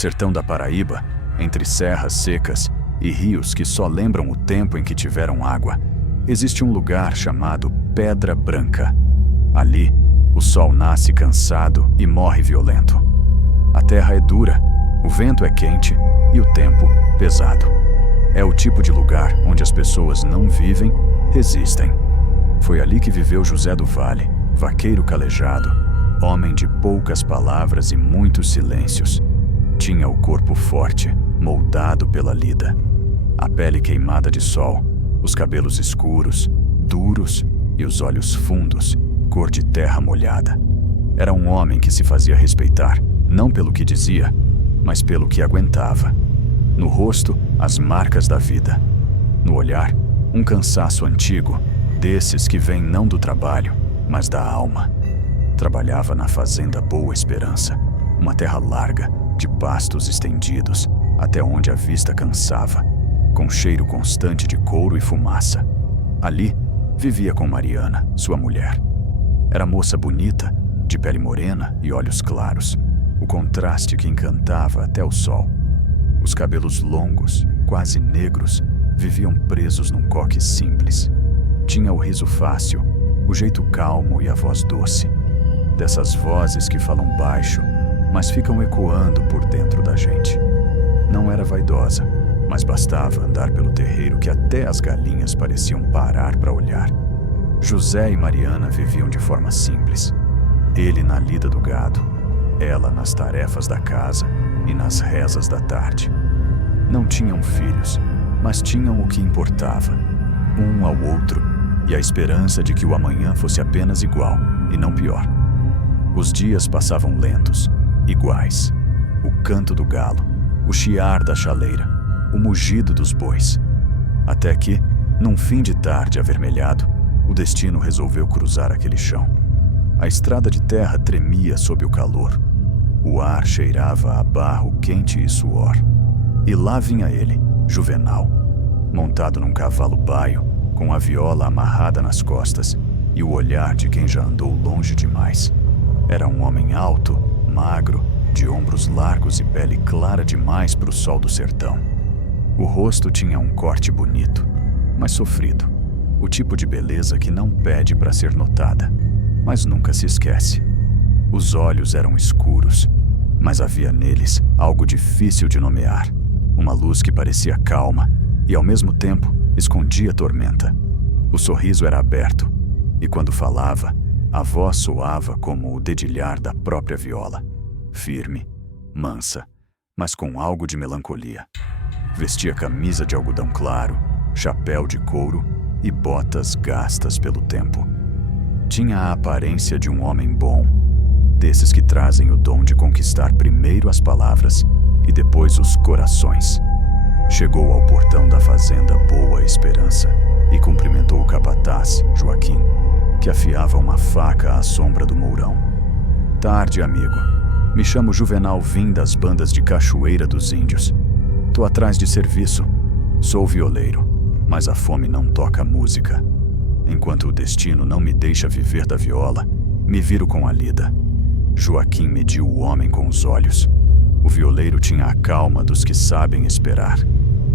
sertão da Paraíba, entre serras secas e rios que só lembram o tempo em que tiveram água, existe um lugar chamado Pedra Branca. Ali, o sol nasce cansado e morre violento. A terra é dura, o vento é quente e o tempo pesado. É o tipo de lugar onde as pessoas não vivem, resistem. Foi ali que viveu José do Vale, vaqueiro calejado, homem de poucas palavras e muitos silêncios. Tinha o corpo forte, moldado pela lida, a pele queimada de sol, os cabelos escuros, duros e os olhos fundos, cor de terra molhada. Era um homem que se fazia respeitar, não pelo que dizia, mas pelo que aguentava. No rosto, as marcas da vida. No olhar, um cansaço antigo, desses que vêm não do trabalho, mas da alma. Trabalhava na fazenda Boa Esperança, uma terra larga, de pastos estendidos, até onde a vista cansava, com cheiro constante de couro e fumaça. Ali, vivia com Mariana, sua mulher. Era moça bonita, de pele morena e olhos claros, o contraste que encantava até o sol. Os cabelos longos, quase negros, viviam presos num coque simples. Tinha o riso fácil, o jeito calmo e a voz doce. Dessas vozes que falam baixo, mas ficam ecoando por dentro da gente. Não era vaidosa, mas bastava andar pelo terreiro que até as galinhas pareciam parar para olhar. José e Mariana viviam de forma simples. Ele na lida do gado, ela nas tarefas da casa e nas rezas da tarde. Não tinham filhos, mas tinham o que importava, um ao outro, e a esperança de que o amanhã fosse apenas igual, e não pior. Os dias passavam lentos, iguais. O canto do galo, o chiar da chaleira, o mugido dos bois. Até que, num fim de tarde avermelhado, o destino resolveu cruzar aquele chão. A estrada de terra tremia sob o calor. O ar cheirava a barro quente e suor. E lá vinha ele, Juvenal, montado num cavalo baio, com a viola amarrada nas costas e o olhar de quem já andou longe demais. Era um homem alto, magro, de ombros largos e pele clara demais para o sol do sertão. O rosto tinha um corte bonito, mas sofrido. O tipo de beleza que não pede para ser notada, mas nunca se esquece. Os olhos eram escuros, mas havia neles algo difícil de nomear. Uma luz que parecia calma e, ao mesmo tempo, escondia tormenta. O sorriso era aberto, e quando falava, a voz soava como o dedilhar da própria viola. Firme, mansa, mas com algo de melancolia. Vestia camisa de algodão claro, chapéu de couro e botas gastas pelo tempo. Tinha a aparência de um homem bom, desses que trazem o dom de conquistar primeiro as palavras e depois os corações. Chegou ao portão da fazenda Boa Esperança e cumprimentou o capataz, Joaquim, que afiava uma faca à sombra do mourão. Tarde, amigo. Me chamo Juvenal, vim das bandas de Cachoeira dos Índios. Tô atrás de serviço. Sou violeiro, mas a fome não toca música. Enquanto o destino não me deixa viver da viola, me viro com a lida. Joaquim mediu o homem com os olhos. O violeiro tinha a calma dos que sabem esperar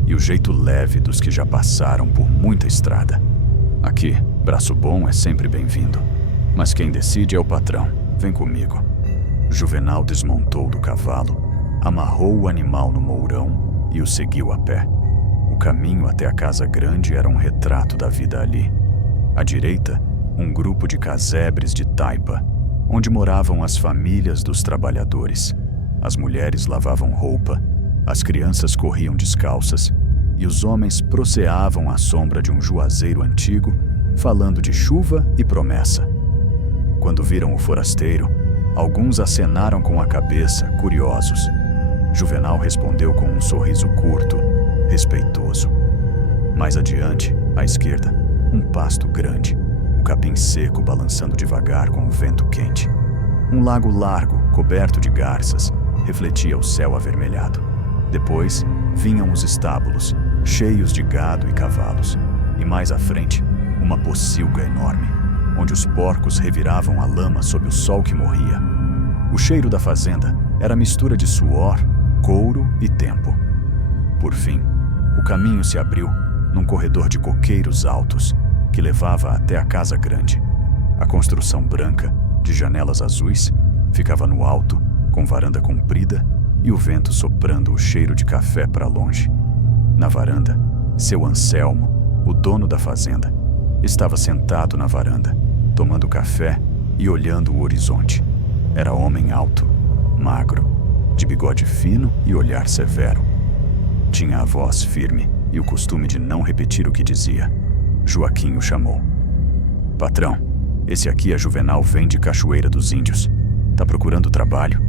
e o jeito leve dos que já passaram por muita estrada. Aqui, braço bom é sempre bem-vindo, mas quem decide é o patrão. Vem comigo. Juvenal desmontou do cavalo, amarrou o animal no mourão e o seguiu a pé. O caminho até a casa grande era um retrato da vida ali. À direita, um grupo de casebres de taipa, onde moravam as famílias dos trabalhadores. As mulheres lavavam roupa, as crianças corriam descalças e os homens proceavam à sombra de um juazeiro antigo, falando de chuva e promessa. Quando viram o forasteiro, alguns acenaram com a cabeça, curiosos. Juvenal respondeu com um sorriso curto, respeitoso. Mais adiante, à esquerda, um pasto grande, o capim seco balançando devagar com o vento quente. Um lago largo, coberto de garças, refletia o céu avermelhado. Depois, vinham os estábulos, cheios de gado e cavalos. E mais à frente, uma pocilga enorme, onde os porcos reviravam a lama sob o sol que morria. O cheiro da fazenda era mistura de suor, couro e tempo. Por fim, o caminho se abriu num corredor de coqueiros altos que levava até a casa grande. A construção branca, de janelas azuis, ficava no alto, com varanda comprida e o vento soprando o cheiro de café para longe. Na varanda, seu Anselmo, o dono da fazenda, estava sentado na varanda, tomando café e olhando o horizonte. Era homem alto, magro, de bigode fino e olhar severo. Tinha a voz firme e o costume de não repetir o que dizia. Joaquim o chamou. Patrão, esse aqui é Juvenal, vem de Cachoeira dos Índios. Tá procurando trabalho?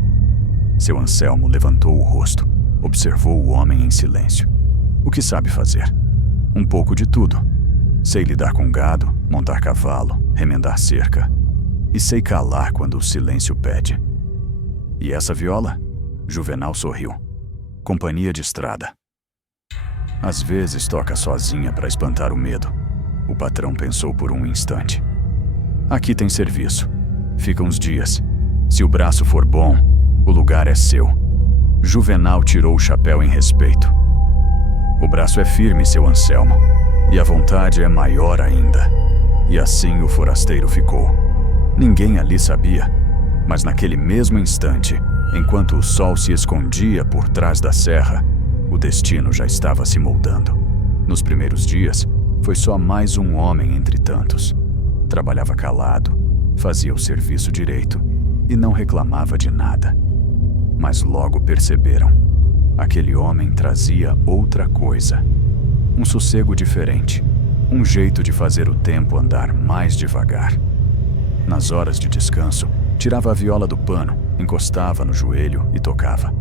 Seu Anselmo levantou o rosto, observou o homem em silêncio. O que sabe fazer? Um pouco de tudo. Sei lidar com gado, montar cavalo, remendar cerca. E sei calar quando o silêncio pede. E essa viola? Juvenal sorriu. Companhia de estrada. Às vezes toca sozinha para espantar o medo. O patrão pensou por um instante. Aqui tem serviço. Fica uns dias. Se o braço for bom, o lugar é seu. Juvenal tirou o chapéu em respeito. O braço é firme, seu Anselmo, e a vontade é maior ainda. E assim o forasteiro ficou. Ninguém ali sabia, mas naquele mesmo instante, enquanto o sol se escondia por trás da serra, o destino já estava se moldando. Nos primeiros dias, foi só mais um homem entre tantos. Trabalhava calado, fazia o serviço direito e não reclamava de nada. Mas logo perceberam. Aquele homem trazia outra coisa. Um sossego diferente. Um jeito de fazer o tempo andar mais devagar. Nas horas de descanso, tirava a viola do pano, encostava no joelho e tocava.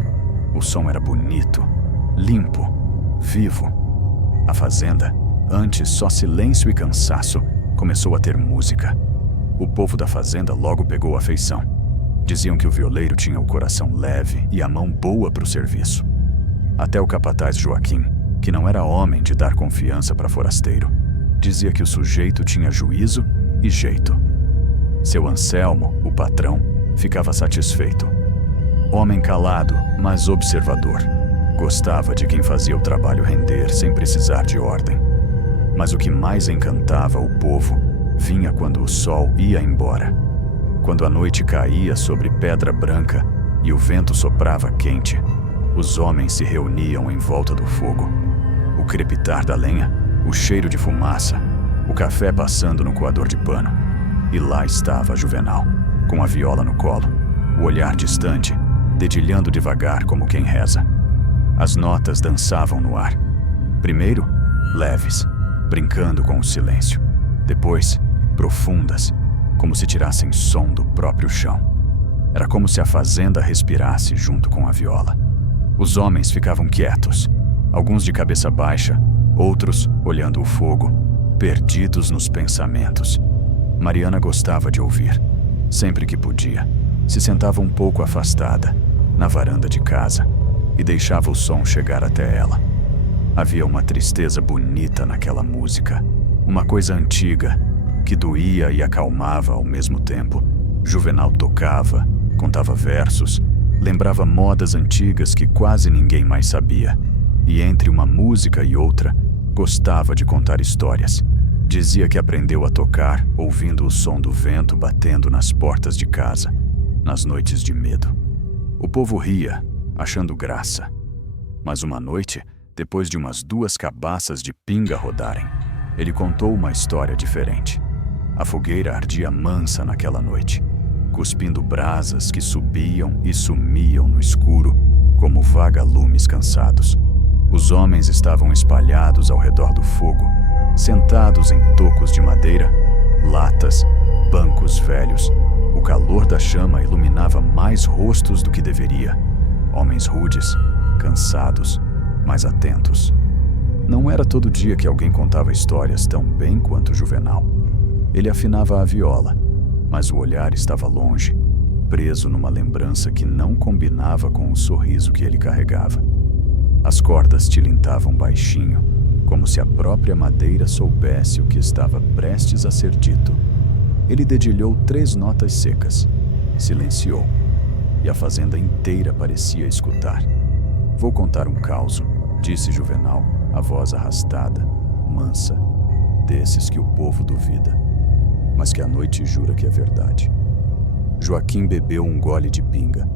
O som era bonito, limpo, vivo. A fazenda, antes só silêncio e cansaço, começou a ter música. O povo da fazenda logo pegou afeição. Diziam que o violeiro tinha o coração leve e a mão boa para o serviço. Até o capataz Joaquim, que não era homem de dar confiança para forasteiro, dizia que o sujeito tinha juízo e jeito. Seu Anselmo, o patrão, ficava satisfeito. Homem calado, mas observador. Gostava de quem fazia o trabalho render sem precisar de ordem. Mas o que mais encantava o povo vinha quando o sol ia embora. Quando a noite caía sobre Pedra Branca e o vento soprava quente, os homens se reuniam em volta do fogo. O crepitar da lenha, o cheiro de fumaça, o café passando no coador de pano. E lá estava Juvenal, com a viola no colo, o olhar distante, dedilhando devagar como quem reza. As notas dançavam no ar. Primeiro, leves, brincando com o silêncio. Depois, profundas, como se tirassem som do próprio chão. Era como se a fazenda respirasse junto com a viola. Os homens ficavam quietos, alguns de cabeça baixa, outros olhando o fogo, perdidos nos pensamentos. Mariana gostava de ouvir. Sempre que podia, se sentava um pouco afastada, na varanda de casa, e deixava o som chegar até ela. Havia uma tristeza bonita naquela música, uma coisa antiga, que doía e acalmava ao mesmo tempo. Juvenal tocava, contava versos, lembrava modas antigas que quase ninguém mais sabia, e entre uma música e outra, gostava de contar histórias. Dizia que aprendeu a tocar ouvindo o som do vento batendo nas portas de casa, nas noites de medo. O povo ria, achando graça. Mas uma noite, depois de umas 2 cabaças de pinga rodarem, ele contou uma história diferente. A fogueira ardia mansa naquela noite, cuspindo brasas que subiam e sumiam no escuro como vagalumes cansados. Os homens estavam espalhados ao redor do fogo, sentados em tocos de madeira, latas, bancos velhos. O calor da chama iluminava mais rostos do que deveria. Homens rudes, cansados, mas atentos. Não era todo dia que alguém contava histórias tão bem quanto Juvenal. Ele afinava a viola, mas o olhar estava longe, preso numa lembrança que não combinava com o sorriso que ele carregava. As cordas tilintavam baixinho, como se a própria madeira soubesse o que estava prestes a ser dito. Ele dedilhou 3 notas secas, silenciou, e a fazenda inteira parecia escutar. Vou contar um causo, disse Juvenal, a voz arrastada, mansa, desses que o povo duvida, mas que a noite jura que é verdade. Joaquim bebeu um gole de pinga.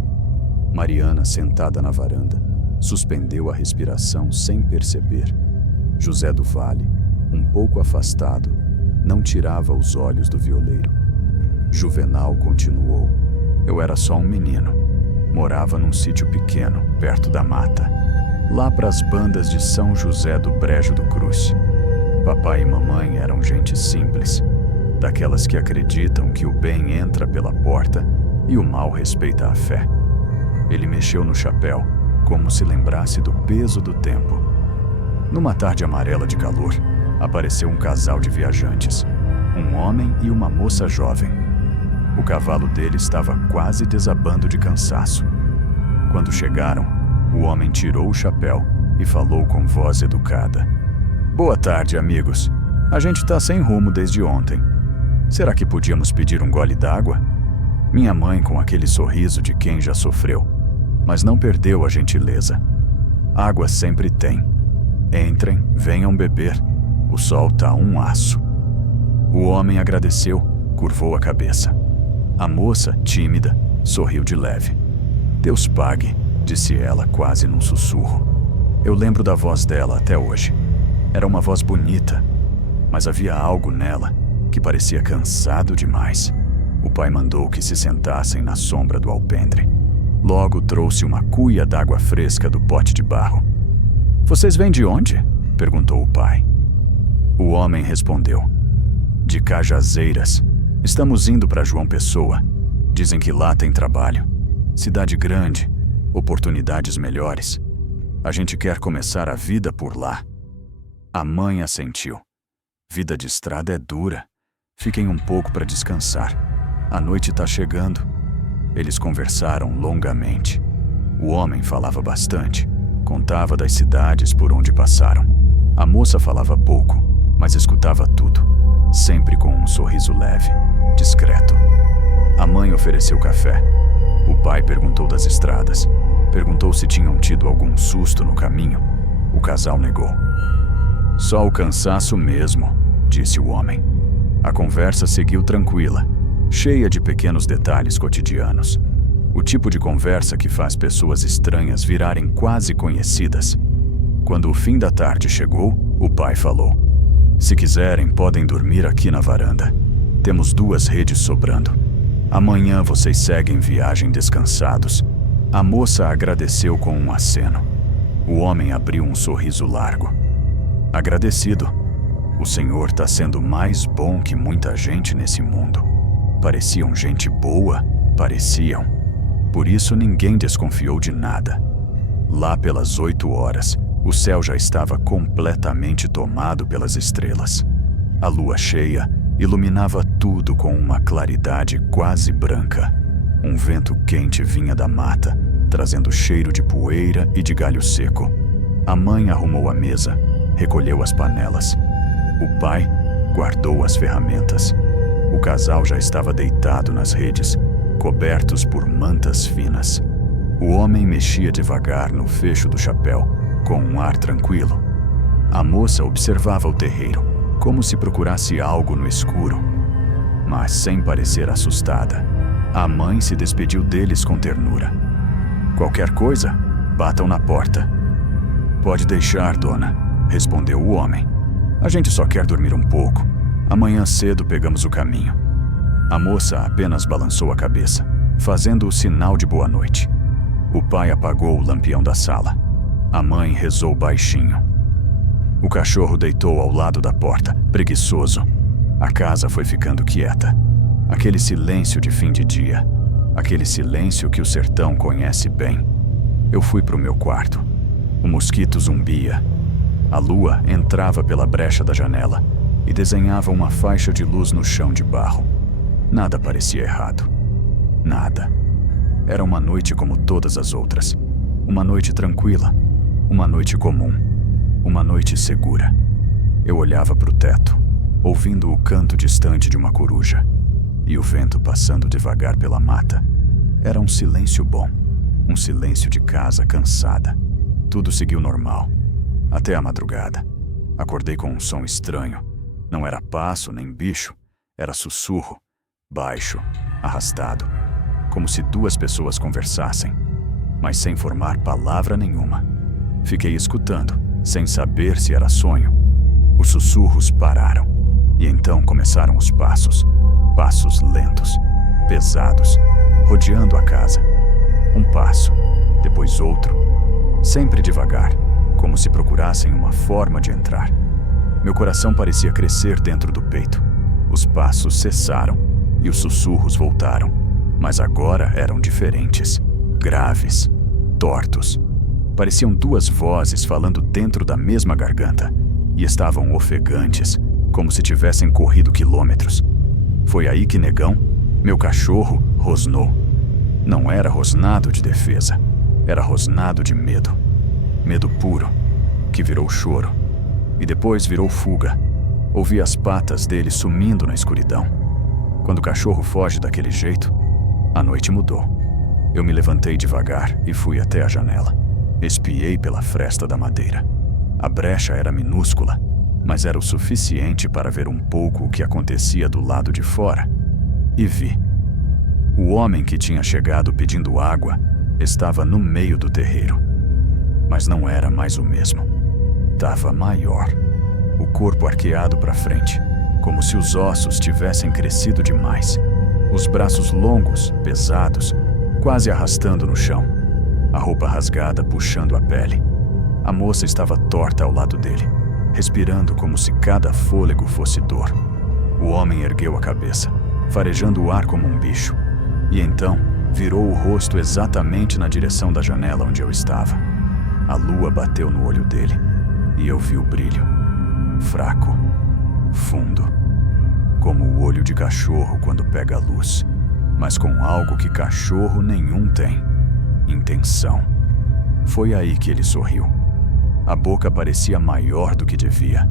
Mariana, sentada na varanda, suspendeu a respiração sem perceber. José do Vale, um pouco afastado, não tirava os olhos do violeiro. Juvenal continuou. Eu era só um menino. Morava num sítio pequeno, perto da mata, lá pras bandas de São José do Brejo do Cruz. Papai e mamãe eram gente simples, daquelas que acreditam que o bem entra pela porta e o mal respeita a fé. Ele mexeu no chapéu, como se lembrasse do peso do tempo. Numa tarde amarela de calor, apareceu um casal de viajantes, um homem e uma moça jovem. O cavalo dele estava quase desabando de cansaço. Quando chegaram, o homem tirou o chapéu e falou com voz educada. Boa tarde, amigos. A gente tá sem rumo desde ontem. Será que podíamos pedir um gole d'água? Minha mãe com aquele sorriso de quem já sofreu, mas não perdeu a gentileza. Água sempre tem. Entrem, venham beber. O sol tá um aço. O homem agradeceu, curvou a cabeça. A moça, tímida, sorriu de leve. Deus pague, disse ela quase num sussurro. Eu lembro da voz dela até hoje. Era uma voz bonita, mas havia algo nela que parecia cansado demais. O pai mandou que se sentassem na sombra do alpendre. Logo trouxe uma cuia d'água fresca do pote de barro. Vocês vêm de onde? Perguntou o pai. O homem respondeu. De Cajazeiras. Estamos indo para João Pessoa. Dizem que lá tem trabalho. Cidade grande, oportunidades melhores. A gente quer começar a vida por lá. A mãe assentiu. Vida de estrada é dura. Fiquem um pouco para descansar. A noite está chegando. Eles conversaram longamente. O homem falava bastante. Contava das cidades por onde passaram. A moça falava pouco, mas escutava tudo. Sempre com um sorriso leve, discreto. A mãe ofereceu café. O pai perguntou das estradas. Perguntou se tinham tido algum susto no caminho. O casal negou. Só o cansaço mesmo, disse o homem. A conversa seguiu tranquila, cheia de pequenos detalhes cotidianos. O tipo de conversa que faz pessoas estranhas virarem quase conhecidas. Quando o fim da tarde chegou, o pai falou. Se quiserem, podem dormir aqui na varanda. Temos 2 redes sobrando. Amanhã vocês seguem viagem descansados. A moça agradeceu com um aceno. O homem abriu um sorriso largo. Agradecido. O senhor está sendo mais bom que muita gente nesse mundo. Pareciam gente boa, pareciam. Por isso ninguém desconfiou de nada. Lá pelas 8 horas, o céu já estava completamente tomado pelas estrelas. A lua cheia iluminava tudo com uma claridade quase branca. Um vento quente vinha da mata, trazendo cheiro de poeira e de galho seco. A mãe arrumou a mesa, recolheu as panelas. O pai guardou as ferramentas. O casal já estava deitado nas redes, cobertos por mantas finas. O homem mexia devagar no fecho do chapéu, com um ar tranquilo. A moça observava o terreiro, como se procurasse algo no escuro, mas sem parecer assustada. A mãe se despediu deles com ternura. Qualquer coisa, batam na porta. Pode deixar, dona, respondeu o homem. A gente só quer dormir um pouco. Amanhã cedo pegamos o caminho. A moça apenas balançou a cabeça, fazendo o sinal de boa noite. O pai apagou o lampião da sala. A mãe rezou baixinho. O cachorro deitou ao lado da porta, preguiçoso. A casa foi ficando quieta. Aquele silêncio de fim de dia. Aquele silêncio que o sertão conhece bem. Eu fui para o meu quarto. O mosquito zumbia. A lua entrava pela brecha da janela e desenhava uma faixa de luz no chão de barro. Nada parecia errado. Nada. Era uma noite como todas as outras. Uma noite tranquila. Uma noite comum. Uma noite segura. Eu olhava para o teto, ouvindo o canto distante de uma coruja e o vento passando devagar pela mata. Era um silêncio bom. Um silêncio de casa cansada. Tudo seguiu normal. Até a madrugada. Acordei com um som estranho. Não era passo nem bicho. Era sussurro. Baixo, arrastado. Como se duas pessoas conversassem, mas sem formar palavra nenhuma. Fiquei escutando, sem saber se era sonho. Os sussurros pararam. E então começaram os passos. Passos lentos, pesados, rodeando a casa. Um passo, depois outro. Sempre devagar, como se procurassem uma forma de entrar. Meu coração parecia crescer dentro do peito. Os passos cessaram e os sussurros voltaram. Mas agora eram diferentes. Graves, tortos. Pareciam duas vozes falando dentro da mesma garganta. E estavam ofegantes, como se tivessem corrido quilômetros. Foi aí que Negão, meu cachorro, rosnou. Não era rosnado de defesa. Era rosnado de medo. Medo puro, que virou choro. E depois virou fuga. Ouvi as patas dele sumindo na escuridão. Quando o cachorro foge daquele jeito, a noite mudou. Eu me levantei devagar e fui até a janela. Espiei pela fresta da madeira. A brecha era minúscula, mas era o suficiente para ver um pouco o que acontecia do lado de fora. E vi. O homem que tinha chegado pedindo água estava no meio do terreiro. Mas não era mais o mesmo. Estava maior. O corpo arqueado para frente, como se os ossos tivessem crescido demais. Os braços longos, pesados, quase arrastando no chão. A roupa rasgada puxando a pele. A moça estava torta ao lado dele, respirando como se cada fôlego fosse dor. O homem ergueu a cabeça, farejando o ar como um bicho. E então, virou o rosto exatamente na direção da janela onde eu estava. A lua bateu no olho dele, e eu vi o brilho. Fraco, fundo, como o olho de cachorro quando pega a luz, mas com algo que cachorro nenhum tem: intenção. Foi aí que ele sorriu. A boca parecia maior do que devia,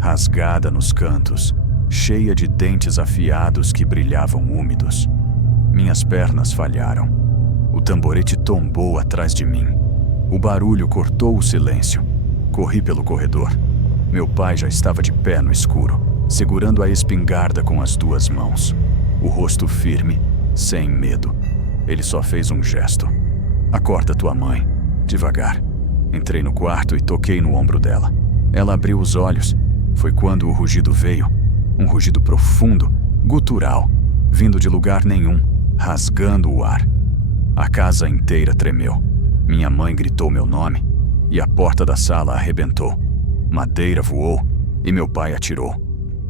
rasgada nos cantos, cheia de dentes afiados que brilhavam úmidos. Minhas pernas falharam. O tamborete tombou atrás de mim. O barulho cortou o silêncio. Corri pelo corredor. Meu pai já estava de pé no escuro, segurando a espingarda com as duas mãos. O rosto firme, sem medo. Ele só fez um gesto. Acorda tua mãe, devagar. Entrei no quarto e toquei no ombro dela. Ela abriu os olhos. Foi quando o rugido veio. Um rugido profundo, gutural, vindo de lugar nenhum, rasgando o ar. A casa inteira tremeu. Minha mãe gritou meu nome e a porta da sala arrebentou. Madeira voou e meu pai atirou.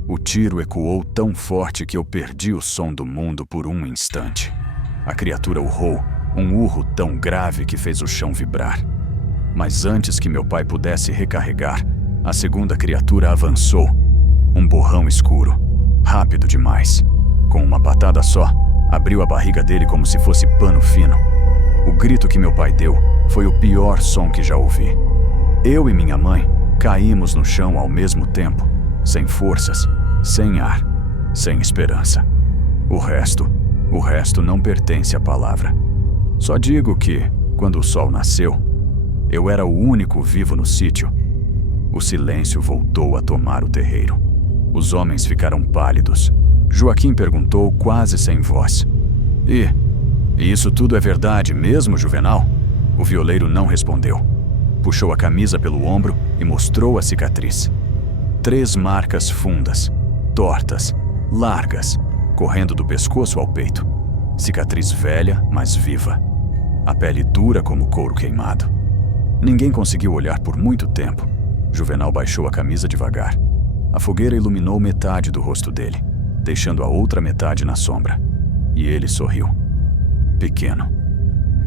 O tiro ecoou tão forte que eu perdi o som do mundo por um instante. A criatura urrou, um urro tão grave que fez o chão vibrar. Mas antes que meu pai pudesse recarregar, a segunda criatura avançou. Um borrão escuro, rápido demais. Com uma patada só, abriu a barriga dele como se fosse pano fino. O grito que meu pai deu foi o pior som que já ouvi. Eu e minha mãe caímos no chão ao mesmo tempo, sem forças, sem ar, sem esperança. O resto não pertence à palavra. Só digo que, quando o sol nasceu, eu era o único vivo no sítio. O silêncio voltou a tomar o terreiro. Os homens ficaram pálidos. Joaquim perguntou quase sem voz: E isso tudo é verdade mesmo, Juvenal? O violeiro não respondeu. Puxou a camisa pelo ombro e mostrou a cicatriz. 3 marcas fundas, tortas, largas, correndo do pescoço ao peito. Cicatriz velha, mas viva. A pele dura como couro queimado. Ninguém conseguiu olhar por muito tempo. Juvenal baixou a camisa devagar. A fogueira iluminou metade do rosto dele, deixando a outra metade na sombra. E ele sorriu. Pequeno,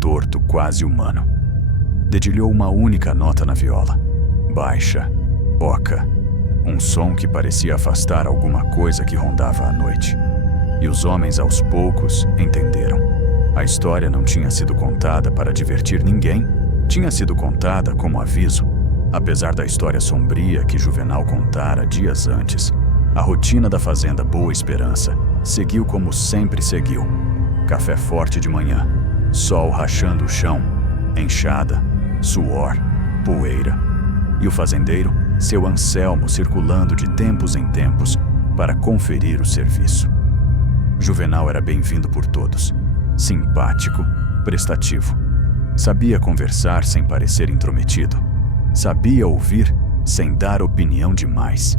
torto, quase humano. Dedilhou uma única nota na viola. Baixa, oca. Um som que parecia afastar alguma coisa que rondava a noite. E os homens, aos poucos, entenderam. A história não tinha sido contada para divertir ninguém. Tinha sido contada como aviso. Apesar da história sombria que Juvenal contara dias antes, a rotina da fazenda Boa Esperança seguiu como sempre seguiu. Café forte de manhã, sol rachando o chão, enxada, suor, poeira. E o fazendeiro, seu Anselmo, circulando de tempos em tempos para conferir o serviço. Juvenal era bem-vindo por todos. Simpático, prestativo. Sabia conversar sem parecer intrometido. Sabia ouvir sem dar opinião demais.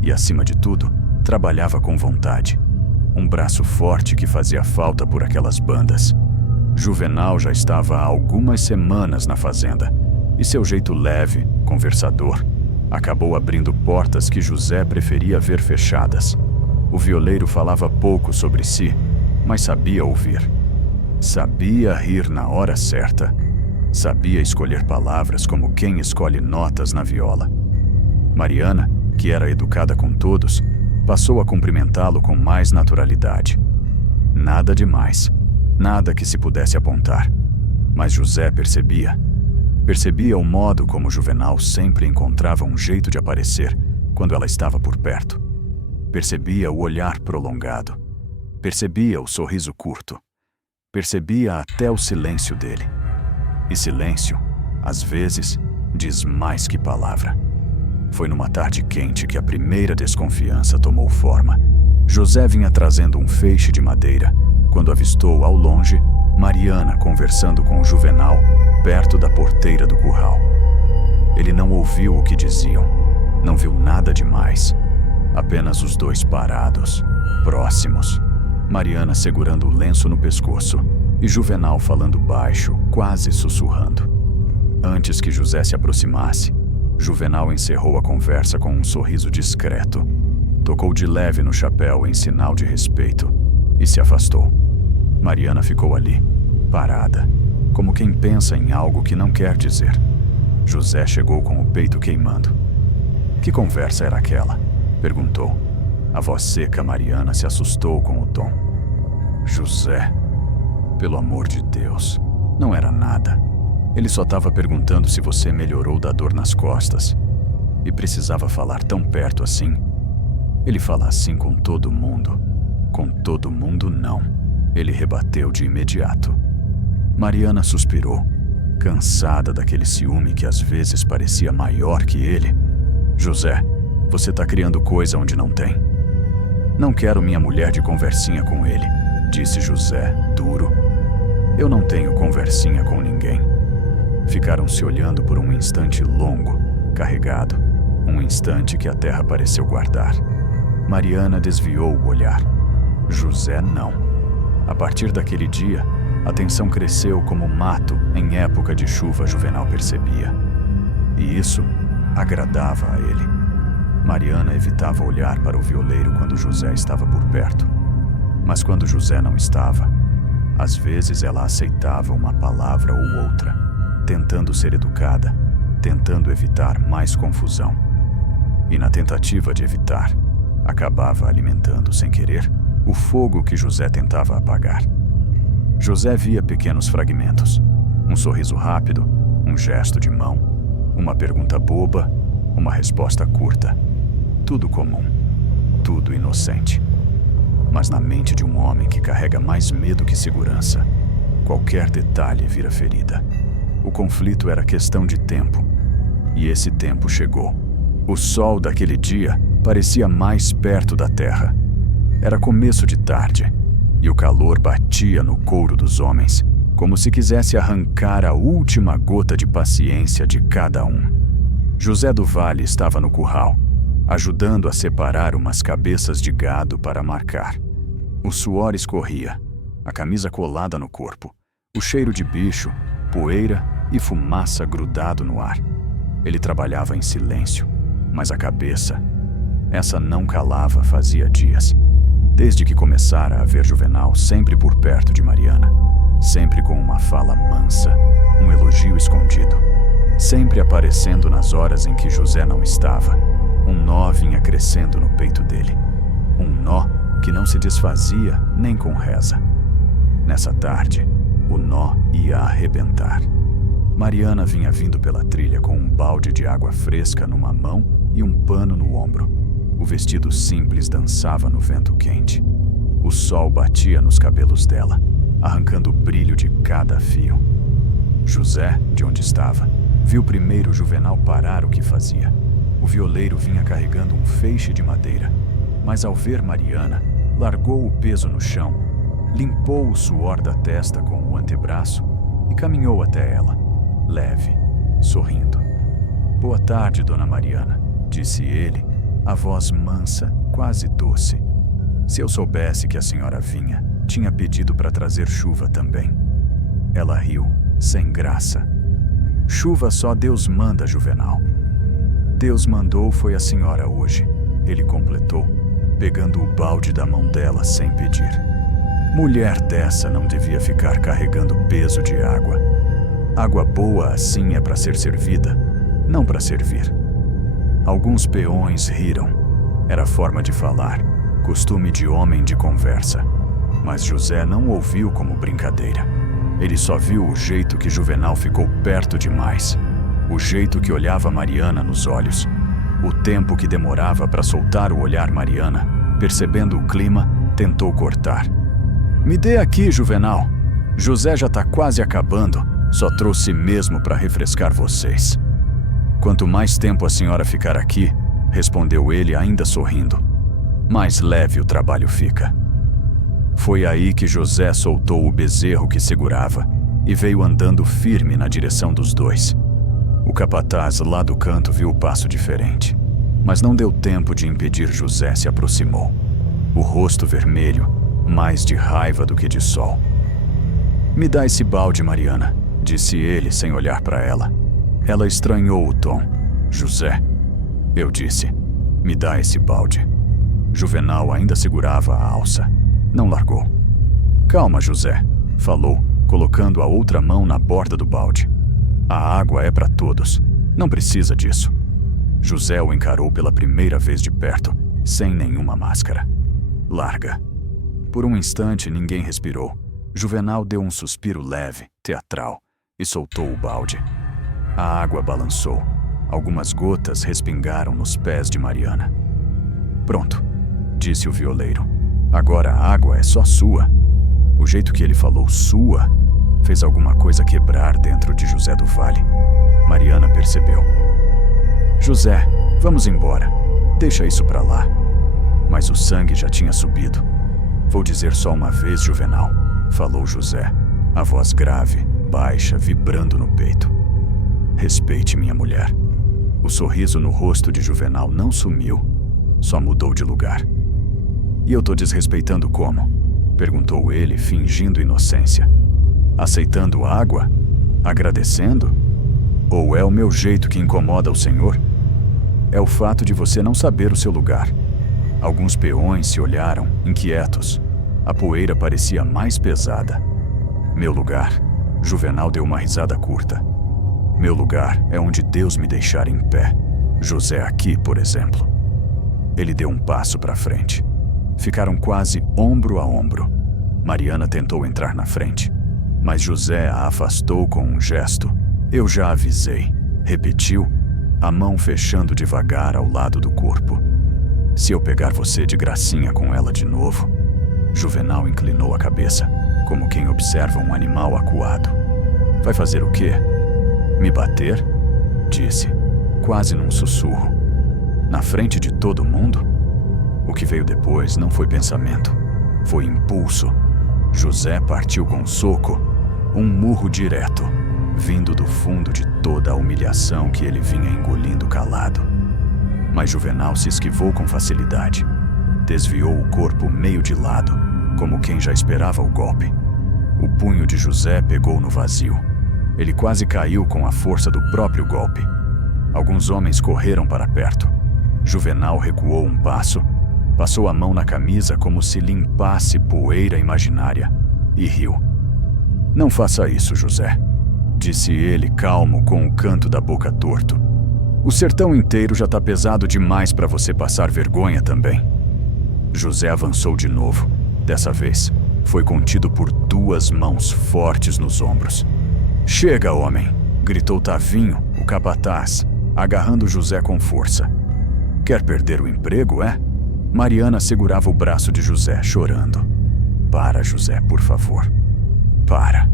E, acima de tudo, trabalhava com vontade. Um braço forte que fazia falta por aquelas bandas. Juvenal já estava há algumas semanas na fazenda, e seu jeito leve, conversador, acabou abrindo portas que José preferia ver fechadas. O violeiro falava pouco sobre si, mas sabia ouvir. Sabia rir na hora certa. Sabia escolher palavras como quem escolhe notas na viola. Mariana, que era educada com todos, passou a cumprimentá-lo com mais naturalidade. Nada demais, nada que se pudesse apontar. Mas José percebia. Percebia o modo como Juvenal sempre encontrava um jeito de aparecer quando ela estava por perto. Percebia o olhar prolongado. Percebia o sorriso curto. Percebia até o silêncio dele. E silêncio, às vezes, diz mais que palavra. Foi numa tarde quente que a primeira desconfiança tomou forma. José vinha trazendo um feixe de madeira, quando avistou ao longe Mariana conversando com o Juvenal perto da porteira do curral. Ele não ouviu o que diziam, não viu nada demais. Apenas os dois parados, próximos. Mariana segurando o lenço no pescoço e Juvenal falando baixo, quase sussurrando. Antes que José se aproximasse, Juvenal encerrou a conversa com um sorriso discreto. Tocou de leve no chapéu em sinal de respeito e se afastou. Mariana ficou ali, parada, como quem pensa em algo que não quer dizer. José chegou com o peito queimando. Que conversa era aquela? Perguntou. A voz seca Mariana se assustou com o tom. José, pelo amor de Deus, não era nada. Ele só estava perguntando se você melhorou da dor nas costas. E precisava falar tão perto assim. Ele fala assim com todo mundo. Com todo mundo, não. Ele rebateu de imediato. Mariana suspirou, cansada daquele ciúme que às vezes parecia maior que ele. José, você tá criando coisa onde não tem. Não quero minha mulher de conversinha com ele, disse José, duro. Eu não tenho conversinha com ninguém. Ficaram se olhando por um instante longo, carregado, um instante que a terra pareceu guardar. Mariana desviou o olhar. José não. A partir daquele dia, a tensão cresceu como mato em época de chuva, Juvenal percebia. E isso agradava a ele. Mariana evitava olhar para o violeiro quando José estava por perto. Mas quando José não estava, às vezes ela aceitava uma palavra ou outra, tentando ser educada, tentando evitar mais confusão. E na tentativa de evitar, acabava alimentando sem querer o fogo que José tentava apagar. José via pequenos fragmentos, um sorriso rápido, um gesto de mão, uma pergunta boba, uma resposta curta. Tudo comum, tudo inocente. Mas na mente de um homem que carrega mais medo que segurança, qualquer detalhe vira ferida. O conflito era questão de tempo, e esse tempo chegou. O sol daquele dia parecia mais perto da terra. Era começo de tarde, e o calor batia no couro dos homens, como se quisesse arrancar a última gota de paciência de cada um. José do Vale estava no curral, ajudando a separar umas cabeças de gado para marcar. O suor escorria, a camisa colada no corpo, o cheiro de bicho, poeira e fumaça grudado no ar. Ele trabalhava em silêncio, mas a cabeça, essa não calava fazia dias, desde que começara a ver Juvenal sempre por perto de Mariana, sempre com uma fala mansa, um elogio escondido, sempre aparecendo nas horas em que José não estava. Um nó vinha crescendo no peito dele, um nó que não se desfazia nem com reza. Nessa tarde, o nó ia arrebentar. Mariana vinha vindo pela trilha com um balde de água fresca numa mão e um pano no ombro. O vestido simples dançava no vento quente. O sol batia nos cabelos dela, arrancando o brilho de cada fio. José, de onde estava, Viu primeiro Juvenal parar o que fazia. O violeiro vinha carregando um feixe de madeira, mas ao ver Mariana, largou o peso no chão, limpou o suor da testa com o antebraço e caminhou até ela, leve, sorrindo. "Boa tarde, dona Mariana", disse ele, a voz mansa, quase doce. "Se eu soubesse que a senhora vinha, tinha pedido para trazer chuva também." Ela riu, sem graça. "Chuva só Deus manda, Juvenal." "Deus mandou foi a senhora hoje", ele completou, pegando o balde da mão dela sem pedir. Mulher dessa não devia ficar carregando peso de água. Água boa assim é para ser servida, não para servir. Alguns peões riram. Era forma de falar, costume de homem de conversa. Mas José não ouviu como brincadeira. Ele só viu o jeito que Juvenal ficou perto demais, o jeito que olhava Mariana nos olhos, o tempo que demorava para soltar o olhar Mariana. Percebendo o clima, tentou cortar. "Me dê aqui, Juvenal. José já tá quase acabando, só trouxe mesmo para refrescar vocês." "Quanto mais tempo a senhora ficar aqui", respondeu ele ainda sorrindo, "mais leve o trabalho fica." Foi aí que José soltou o bezerro que segurava e veio andando firme na direção dos dois. O capataz lá do canto viu o passo diferente, mas não deu tempo de impedir. José se aproximou, o rosto vermelho, mais de raiva do que de sol. "Me dá esse balde, Mariana", disse ele sem olhar para ela. Ela estranhou o tom. "José", eu disse, "me dá esse balde." Juvenal ainda segurava a alça. Não largou. "Calma, José", falou, colocando a outra mão na borda do balde. "A água é para todos. Não precisa disso." José o encarou pela primeira vez de perto, sem nenhuma máscara. "Larga." Por um instante ninguém respirou. Juvenal deu um suspiro leve, teatral, e soltou o balde. A água balançou. Algumas gotas respingaram nos pés de Mariana. "Pronto", disse o violeiro. "Agora a água é só sua." O jeito que ele falou "sua" fez alguma coisa quebrar dentro de José do Vale. Mariana percebeu. "José, vamos embora. Deixa isso pra lá." Mas o sangue já tinha subido. "Vou dizer só uma vez, Juvenal", falou José, a voz grave, baixa, vibrando no peito. "Respeite minha mulher." O sorriso no rosto de Juvenal não sumiu, só mudou de lugar. "E eu tô desrespeitando como?" perguntou ele, fingindo inocência. "Aceitando água? Agradecendo? Ou é o meu jeito que incomoda o senhor?" "É o fato de você não saber o seu lugar." Alguns peões se olharam, inquietos. A poeira parecia mais pesada. "Meu lugar?" Juvenal deu uma risada curta. "Meu lugar é onde Deus me deixar em pé. José aqui, por exemplo." Ele deu um passo para frente. Ficaram quase ombro a ombro. Mariana tentou entrar na frente, mas José a afastou com um gesto. "Eu já avisei", repetiu, a mão fechando devagar ao lado do corpo. "Se eu pegar você de gracinha com ela de novo." Juvenal inclinou a cabeça, como quem observa um animal acuado. "Vai fazer o quê?" "Me bater?" disse, quase num sussurro. "Na frente de todo mundo?" O que veio depois não foi pensamento, foi impulso. José partiu com um soco, um murro direto, vindo do fundo de toda a humilhação que ele vinha engolindo calado. Mas Juvenal se esquivou com facilidade. Desviou o corpo meio de lado, como quem já esperava o golpe. O punho de José pegou no vazio. Ele quase caiu com a força do próprio golpe. Alguns homens correram para perto. Juvenal recuou um passo, passou a mão na camisa como se limpasse poeira imaginária e riu. "Não faça isso, José", disse ele calmo com o canto da boca torto. "O sertão inteiro já tá pesado demais para você passar vergonha também." José avançou de novo. Dessa vez, foi contido por duas mãos fortes nos ombros. "Chega, homem!" gritou Tavinho, o capataz, agarrando José com força. "Quer perder o emprego, é?" Mariana segurava o braço de José, chorando. "Para, José, por favor. Para."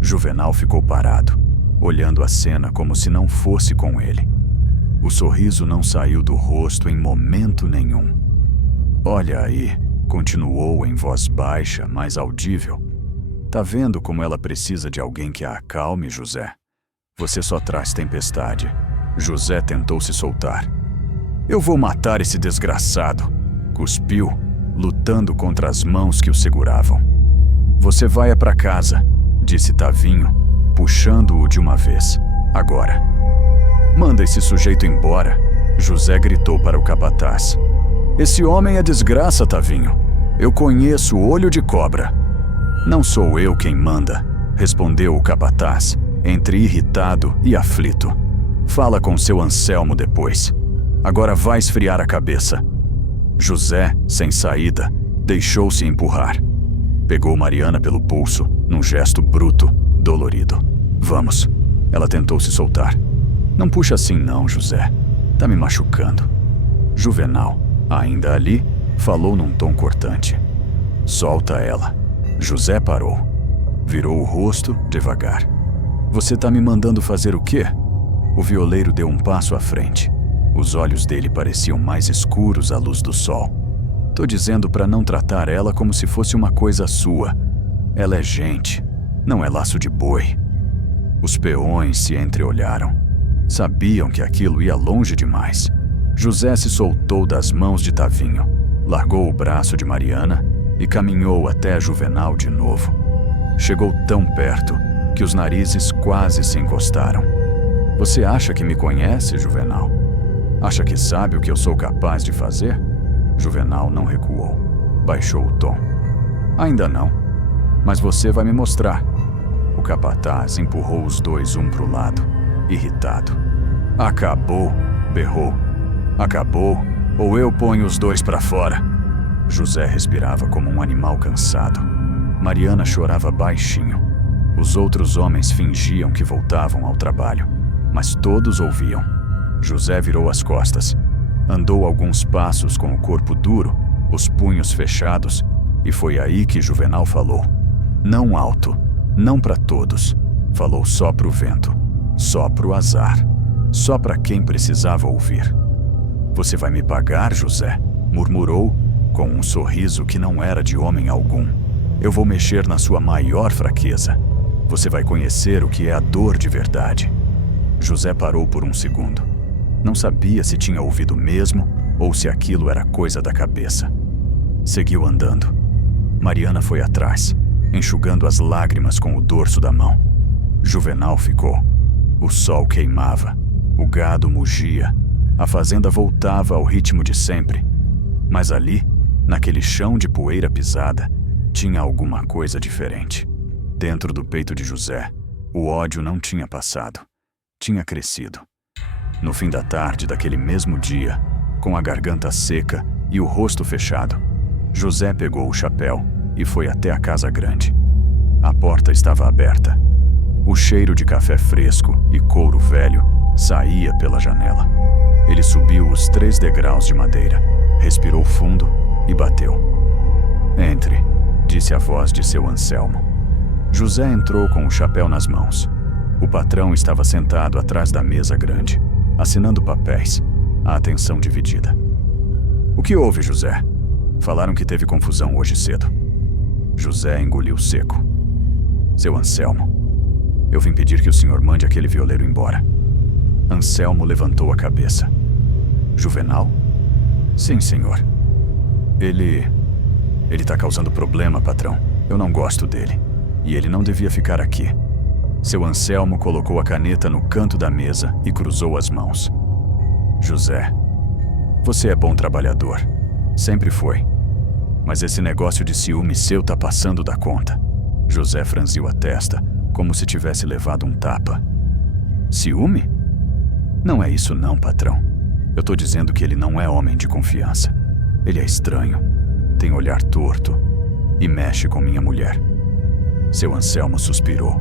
Juvenal ficou parado. olhando a cena como se não fosse com ele. O sorriso não saiu do rosto em momento nenhum. "Olha aí", continuou em voz baixa, mas audível. "Tá vendo como ela precisa de alguém que a acalme, José? Você só traz tempestade." José tentou se soltar. "Eu vou matar esse desgraçado", cuspiu, lutando contra as mãos que o seguravam. "Você vai pra casa", disse Tavinho, puxando-o de uma vez. "Agora." "Manda esse sujeito embora", José gritou para o capataz. "Esse homem é desgraça, Tavinho. Eu conheço o olho de cobra." "Não sou eu quem manda", respondeu o capataz, entre irritado e aflito. "Fala com seu Anselmo depois. Agora vai esfriar a cabeça." José, sem saída, deixou-se empurrar. Pegou Mariana pelo pulso, num gesto bruto, dolorido. "Vamos." Ela tentou se soltar. "Não puxa assim não, José. Tá me machucando." Juvenal, ainda ali, falou num tom cortante. "Solta ela." José parou. Virou o rosto devagar. "Você tá me mandando fazer o quê?" O violeiro deu um passo à frente. Os olhos dele pareciam mais escuros à luz do sol. "Tô dizendo pra não tratar ela como se fosse uma coisa sua. Ela é gente, não é laço de boi." Os peões se entreolharam. Sabiam que aquilo ia longe demais. José se soltou das mãos de Tavinho, largou o braço de Mariana e caminhou até Juvenal de novo. Chegou tão perto que os narizes quase se encostaram. "Você acha que me conhece, Juvenal? Acha que sabe o que eu sou capaz de fazer?" Juvenal não recuou. Baixou o tom. "Ainda não. Mas você vai me mostrar." O capataz empurrou os dois um pro lado, irritado. "Acabou", berrou. "Acabou, ou eu ponho os dois pra fora." José respirava como um animal cansado. Mariana chorava baixinho. Os outros homens fingiam que voltavam ao trabalho, mas todos ouviam. José virou as costas. Andou alguns passos com o corpo duro, os punhos fechados, e foi aí que Juvenal falou. Não alto, não para todos. Falou só pro vento, só pro azar, só para quem precisava ouvir. "Você vai me pagar, José?" murmurou, com um sorriso que não era de homem algum. "Eu vou mexer na sua maior fraqueza. Você vai conhecer o que é a dor de verdade." José parou por um segundo. Não sabia se tinha ouvido mesmo ou se aquilo era coisa da cabeça. Seguiu andando. Mariana foi atrás, enxugando as lágrimas com o dorso da mão. Juvenal ficou. O sol queimava, o gado mugia, a fazenda voltava ao ritmo de sempre. Mas ali, naquele chão de poeira pisada, tinha alguma coisa diferente. Dentro do peito de José, o ódio não tinha passado, tinha crescido. No fim da tarde daquele mesmo dia, com a garganta seca e o rosto fechado, José pegou o chapéu e foi até a casa grande. A porta estava aberta. O cheiro de café fresco e couro velho saía pela janela. Ele subiu os 3 degraus de madeira, respirou fundo e bateu. "Entre", disse a voz de seu Anselmo. José entrou com o chapéu nas mãos. O patrão estava sentado atrás da mesa grande, assinando papéis, a atenção dividida. "O que houve, José?" "Falaram que teve confusão hoje cedo." José engoliu seco. "Seu Anselmo, eu vim pedir que o senhor mande aquele violeiro embora." Anselmo levantou a cabeça. "Juvenal?" "Sim, senhor." Ele tá causando problema, patrão. Eu não gosto dele. E ele não devia ficar aqui." Seu Anselmo colocou a caneta no canto da mesa e cruzou as mãos. "José, você é bom trabalhador. Sempre foi. Mas esse negócio de ciúme seu tá passando da conta." José franziu a testa, como se tivesse levado um tapa. "Ciúme? Não é isso não, patrão. Eu tô dizendo que ele não é homem de confiança. Ele é estranho, tem olhar torto e mexe com minha mulher." Seu Anselmo suspirou,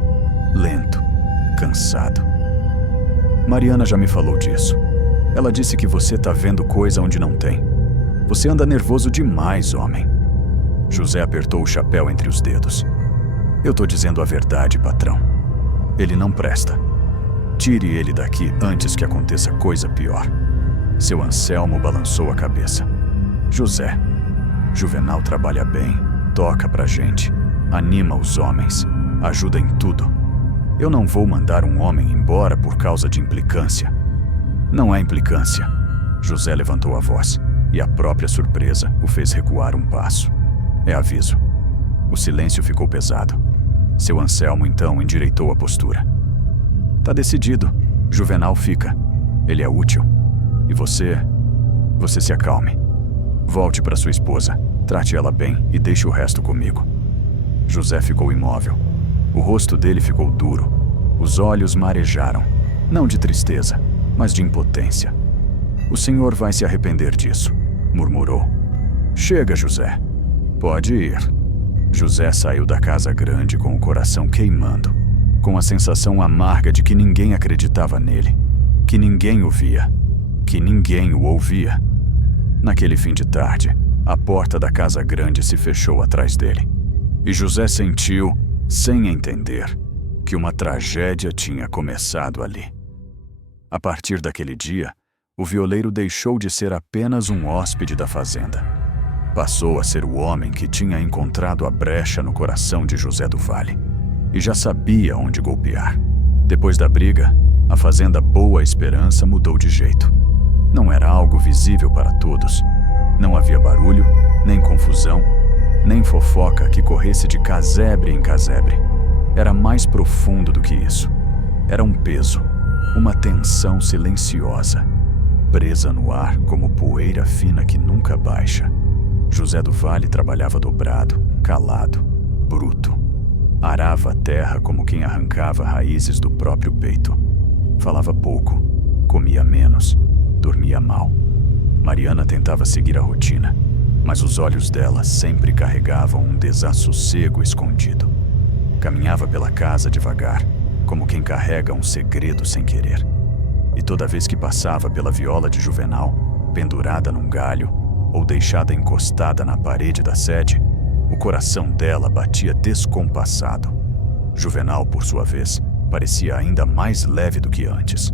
lento, cansado. "Mariana já me falou disso. Ela disse que você tá vendo coisa onde não tem. Você anda nervoso demais, homem." José apertou o chapéu entre os dedos. "Eu tô dizendo a verdade, patrão. Ele não presta. Tire ele daqui antes que aconteça coisa pior. Seu Anselmo balançou a cabeça. José, Juvenal trabalha bem, toca pra gente, anima os homens, ajuda em tudo. Eu não vou mandar um homem embora por causa de implicância. Não é implicância. José levantou a voz, e a própria surpresa o fez recuar um passo. É aviso. O silêncio ficou pesado. Seu Anselmo então endireitou a postura. Tá decidido. Juvenal fica. Ele é útil. E você se acalme. Volte para sua esposa, trate ela bem e deixe o resto comigo. José ficou imóvel. O rosto dele ficou duro. Os olhos marejaram, não de tristeza, mas de impotência. O senhor vai se arrepender disso, murmurou. Chega, José. Pode ir. José saiu da casa grande com o coração queimando, com a sensação amarga de que ninguém acreditava nele, que ninguém o via, que ninguém o ouvia. Naquele fim de tarde, a porta da casa grande se fechou atrás dele. E José sentiu, sem entender, que uma tragédia tinha começado ali. A partir daquele dia, o violeiro deixou de ser apenas um hóspede da fazenda. Passou a ser o homem que tinha encontrado a brecha no coração de José do Vale e já sabia onde golpear. Depois da briga, a fazenda Boa Esperança mudou de jeito. Não era algo visível para todos. Não havia barulho, nem confusão, nem fofoca que corresse de casebre em casebre. Era mais profundo do que isso. Era um peso, uma tensão silenciosa, presa no ar como poeira fina que nunca baixa. José do Vale trabalhava dobrado, calado, bruto. Arava a terra como quem arrancava raízes do próprio peito. Falava pouco, comia menos, dormia mal. Mariana tentava seguir a rotina, mas os olhos dela sempre carregavam um desassossego escondido. Caminhava pela casa devagar, como quem carrega um segredo sem querer. E toda vez que passava pela viola de Juvenal, pendurada num galho ou deixada encostada na parede da sede, o coração dela batia descompassado. Juvenal, por sua vez, parecia ainda mais leve do que antes,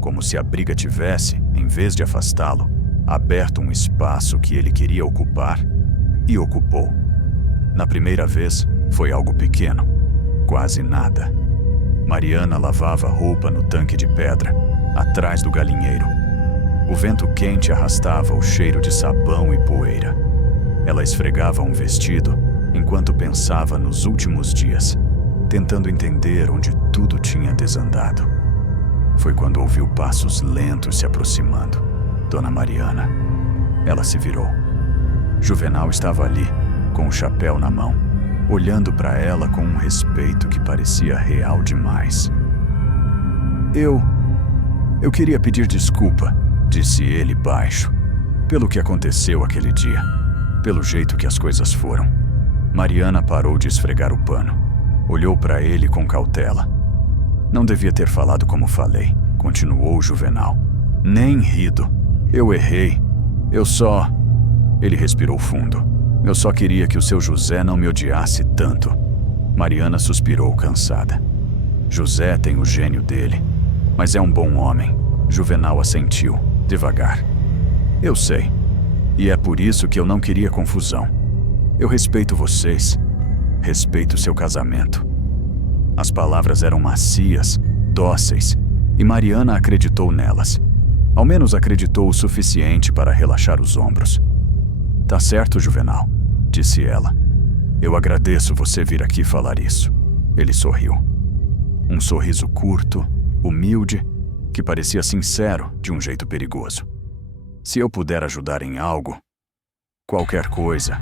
como se a briga tivesse, em vez de afastá-lo, aberto um espaço que ele queria ocupar, e ocupou. Na primeira vez, foi algo pequeno, quase nada. Mariana lavava roupa no tanque de pedra, atrás do galinheiro. O vento quente arrastava o cheiro de sabão e poeira. Ela esfregava um vestido enquanto pensava nos últimos dias, tentando entender onde tudo tinha desandado. Foi quando ouviu passos lentos se aproximando. Dona Mariana. Ela se virou. Juvenal estava ali, com o chapéu na mão, olhando para ela com um respeito que parecia real demais. Eu queria pedir desculpa, disse ele baixo, pelo que aconteceu aquele dia, pelo jeito que as coisas foram. Mariana parou de esfregar o pano. Olhou para ele com cautela. Não devia ter falado como falei, continuou Juvenal. Nem rido. Eu errei. Ele respirou fundo. Eu só queria que o seu José não me odiasse tanto. Mariana suspirou cansada. José tem o gênio dele, mas é um bom homem. Juvenal assentiu, devagar. Eu sei. E é por isso que eu não queria confusão. Eu respeito vocês. Respeito seu casamento. As palavras eram macias, dóceis, e Mariana acreditou nelas. Ao menos acreditou o suficiente para relaxar os ombros. Tá certo, Juvenal, disse ela. Eu agradeço você vir aqui falar isso. Ele sorriu. Um sorriso curto, humilde, que parecia sincero de um jeito perigoso. Se eu puder ajudar em algo, qualquer coisa.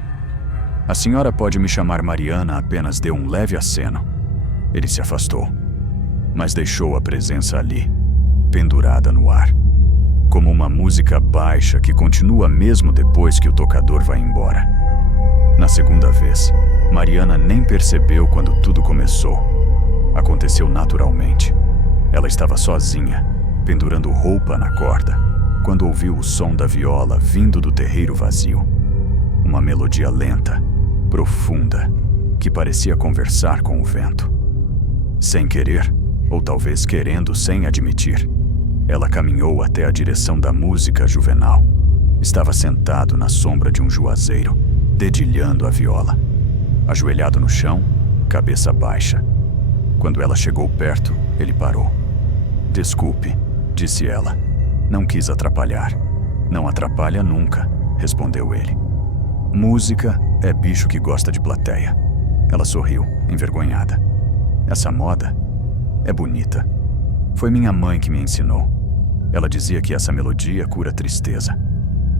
A senhora pode me chamar Mariana, apenas deu um leve aceno. Ele se afastou, mas deixou a presença ali, pendurada no ar, como uma música baixa que continua mesmo depois que o tocador vai embora. Na segunda vez, Mariana nem percebeu quando tudo começou. Aconteceu naturalmente. Ela estava sozinha, pendurando roupa na corda, quando ouviu o som da viola vindo do terreiro vazio. Uma melodia lenta, profunda, que parecia conversar com o vento. Sem querer, ou talvez querendo sem admitir. Ela caminhou até a direção da música juvenal. Estava sentado na sombra de um juazeiro, dedilhando a viola. Ajoelhado no chão, cabeça baixa. Quando ela chegou perto, ele parou. "Desculpe", disse ela. "Não quis atrapalhar." "Não atrapalha nunca", respondeu ele. "Música é bicho que gosta de plateia." Ela sorriu, envergonhada. "Essa moda é bonita. Foi minha mãe que me ensinou. Ela dizia que essa melodia cura tristeza."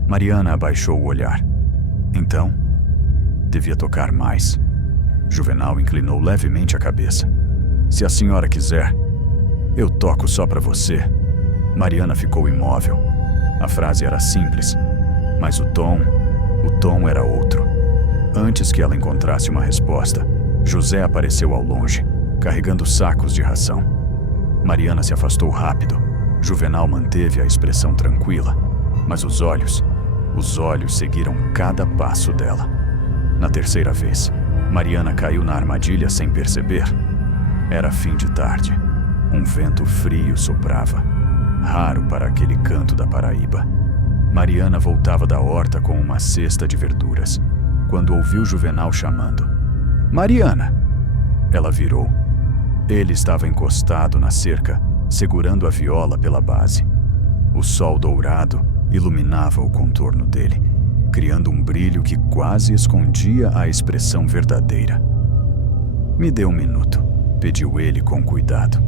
Mariana abaixou o olhar. "Então, devia tocar mais." Juvenal inclinou levemente a cabeça. "Se a senhora quiser, eu toco só para você." Mariana ficou imóvel. A frase era simples, mas o tom era outro. Antes que ela encontrasse uma resposta, José apareceu ao longe, carregando sacos de ração. Mariana se afastou rápido. Juvenal manteve a expressão tranquila, mas os olhos seguiram cada passo dela. Na terceira vez, Mariana caiu na armadilha sem perceber. Era fim de tarde. Um vento frio soprava, raro para aquele canto da Paraíba. Mariana voltava da horta com uma cesta de verduras, quando ouviu Juvenal chamando. "Mariana!" Ela virou. Ele estava encostado na cerca, segurando a viola pela base. O sol dourado iluminava o contorno dele, criando um brilho que quase escondia a expressão verdadeira. "Me dê um minuto", pediu ele com cuidado.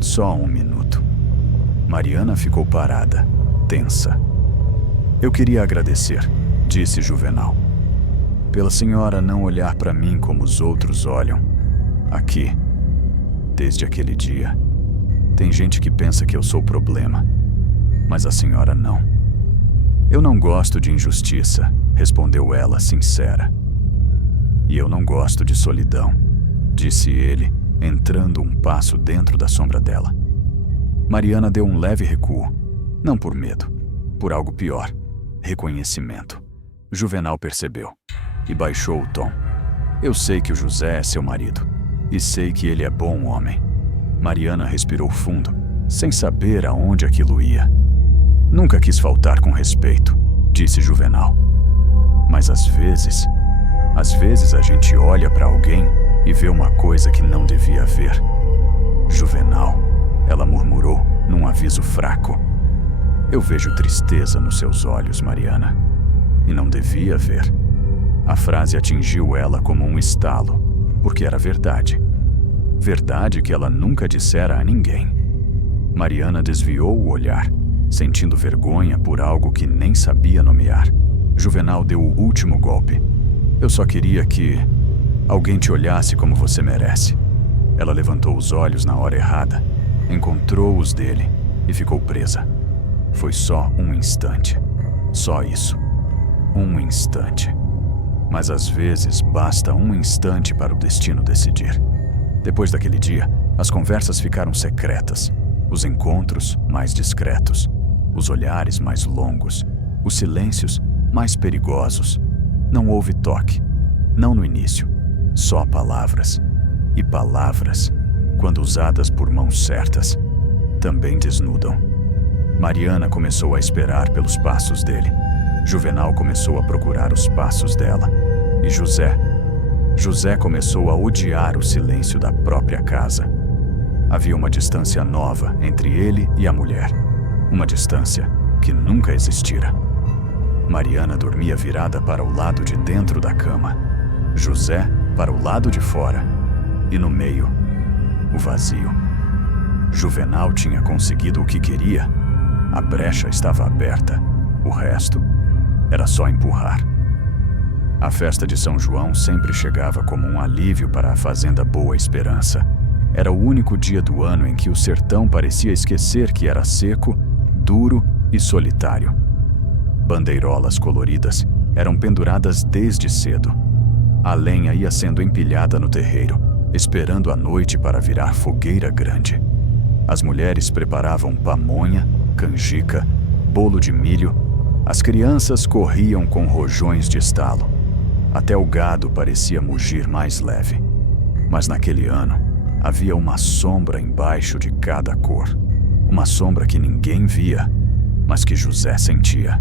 "Só um minuto." Mariana ficou parada, tensa. "Eu queria agradecer", disse Juvenal, "pela senhora não olhar para mim como os outros olham. Aqui, desde aquele dia, tem gente que pensa que eu sou problema, mas a senhora não." "Eu não gosto de injustiça", respondeu ela, sincera. "E eu não gosto de solidão", disse ele, entrando um passo dentro da sombra dela. Mariana deu um leve recuo, não por medo, por algo pior, reconhecimento. Juvenal percebeu e baixou o tom. "Eu sei que o José é seu marido, e sei que ele é bom homem." Mariana respirou fundo, sem saber aonde aquilo ia. "Nunca quis faltar com respeito", disse Juvenal. "Mas às vezes a gente olha para alguém e vê uma coisa que não devia ver." "Juvenal", ela murmurou num aviso fraco. "Eu vejo tristeza nos seus olhos, Mariana, e não devia ver." A frase atingiu ela como um estalo, porque era verdade. Verdade que ela nunca dissera a ninguém. Mariana desviou o olhar, sentindo vergonha por algo que nem sabia nomear. Juvenal deu o último golpe. "Eu só queria que alguém te olhasse como você merece." Ela levantou os olhos na hora errada, encontrou os dele e ficou presa. Foi só um instante. Só isso. Um instante. Mas às vezes basta um instante para o destino decidir. Depois daquele dia, as conversas ficaram secretas, os encontros mais discretos, os olhares mais longos, os silêncios mais perigosos. Não houve toque, não no início, só palavras. E palavras, quando usadas por mãos certas, também desnudam. Mariana começou a esperar pelos passos dele. Juvenal começou a procurar os passos dela. E José começou a odiar o silêncio da própria casa. Havia uma distância nova entre ele e a mulher. Uma distância que nunca existira. Mariana dormia virada para o lado de dentro da cama. José para o lado de fora. E no meio, o vazio. Juvenal tinha conseguido o que queria. A brecha estava aberta. O resto era só empurrar. A festa de São João sempre chegava como um alívio para a fazenda Boa Esperança. Era o único dia do ano em que o sertão parecia esquecer que era seco, duro e solitário. Bandeirolas coloridas eram penduradas desde cedo. A lenha ia sendo empilhada no terreiro, esperando a noite para virar fogueira grande. As mulheres preparavam pamonha, canjica, bolo de milho. As crianças corriam com rojões de estalo. Até o gado parecia mugir mais leve. Mas naquele ano, havia uma sombra embaixo de cada cor. Uma sombra que ninguém via, mas que José sentia.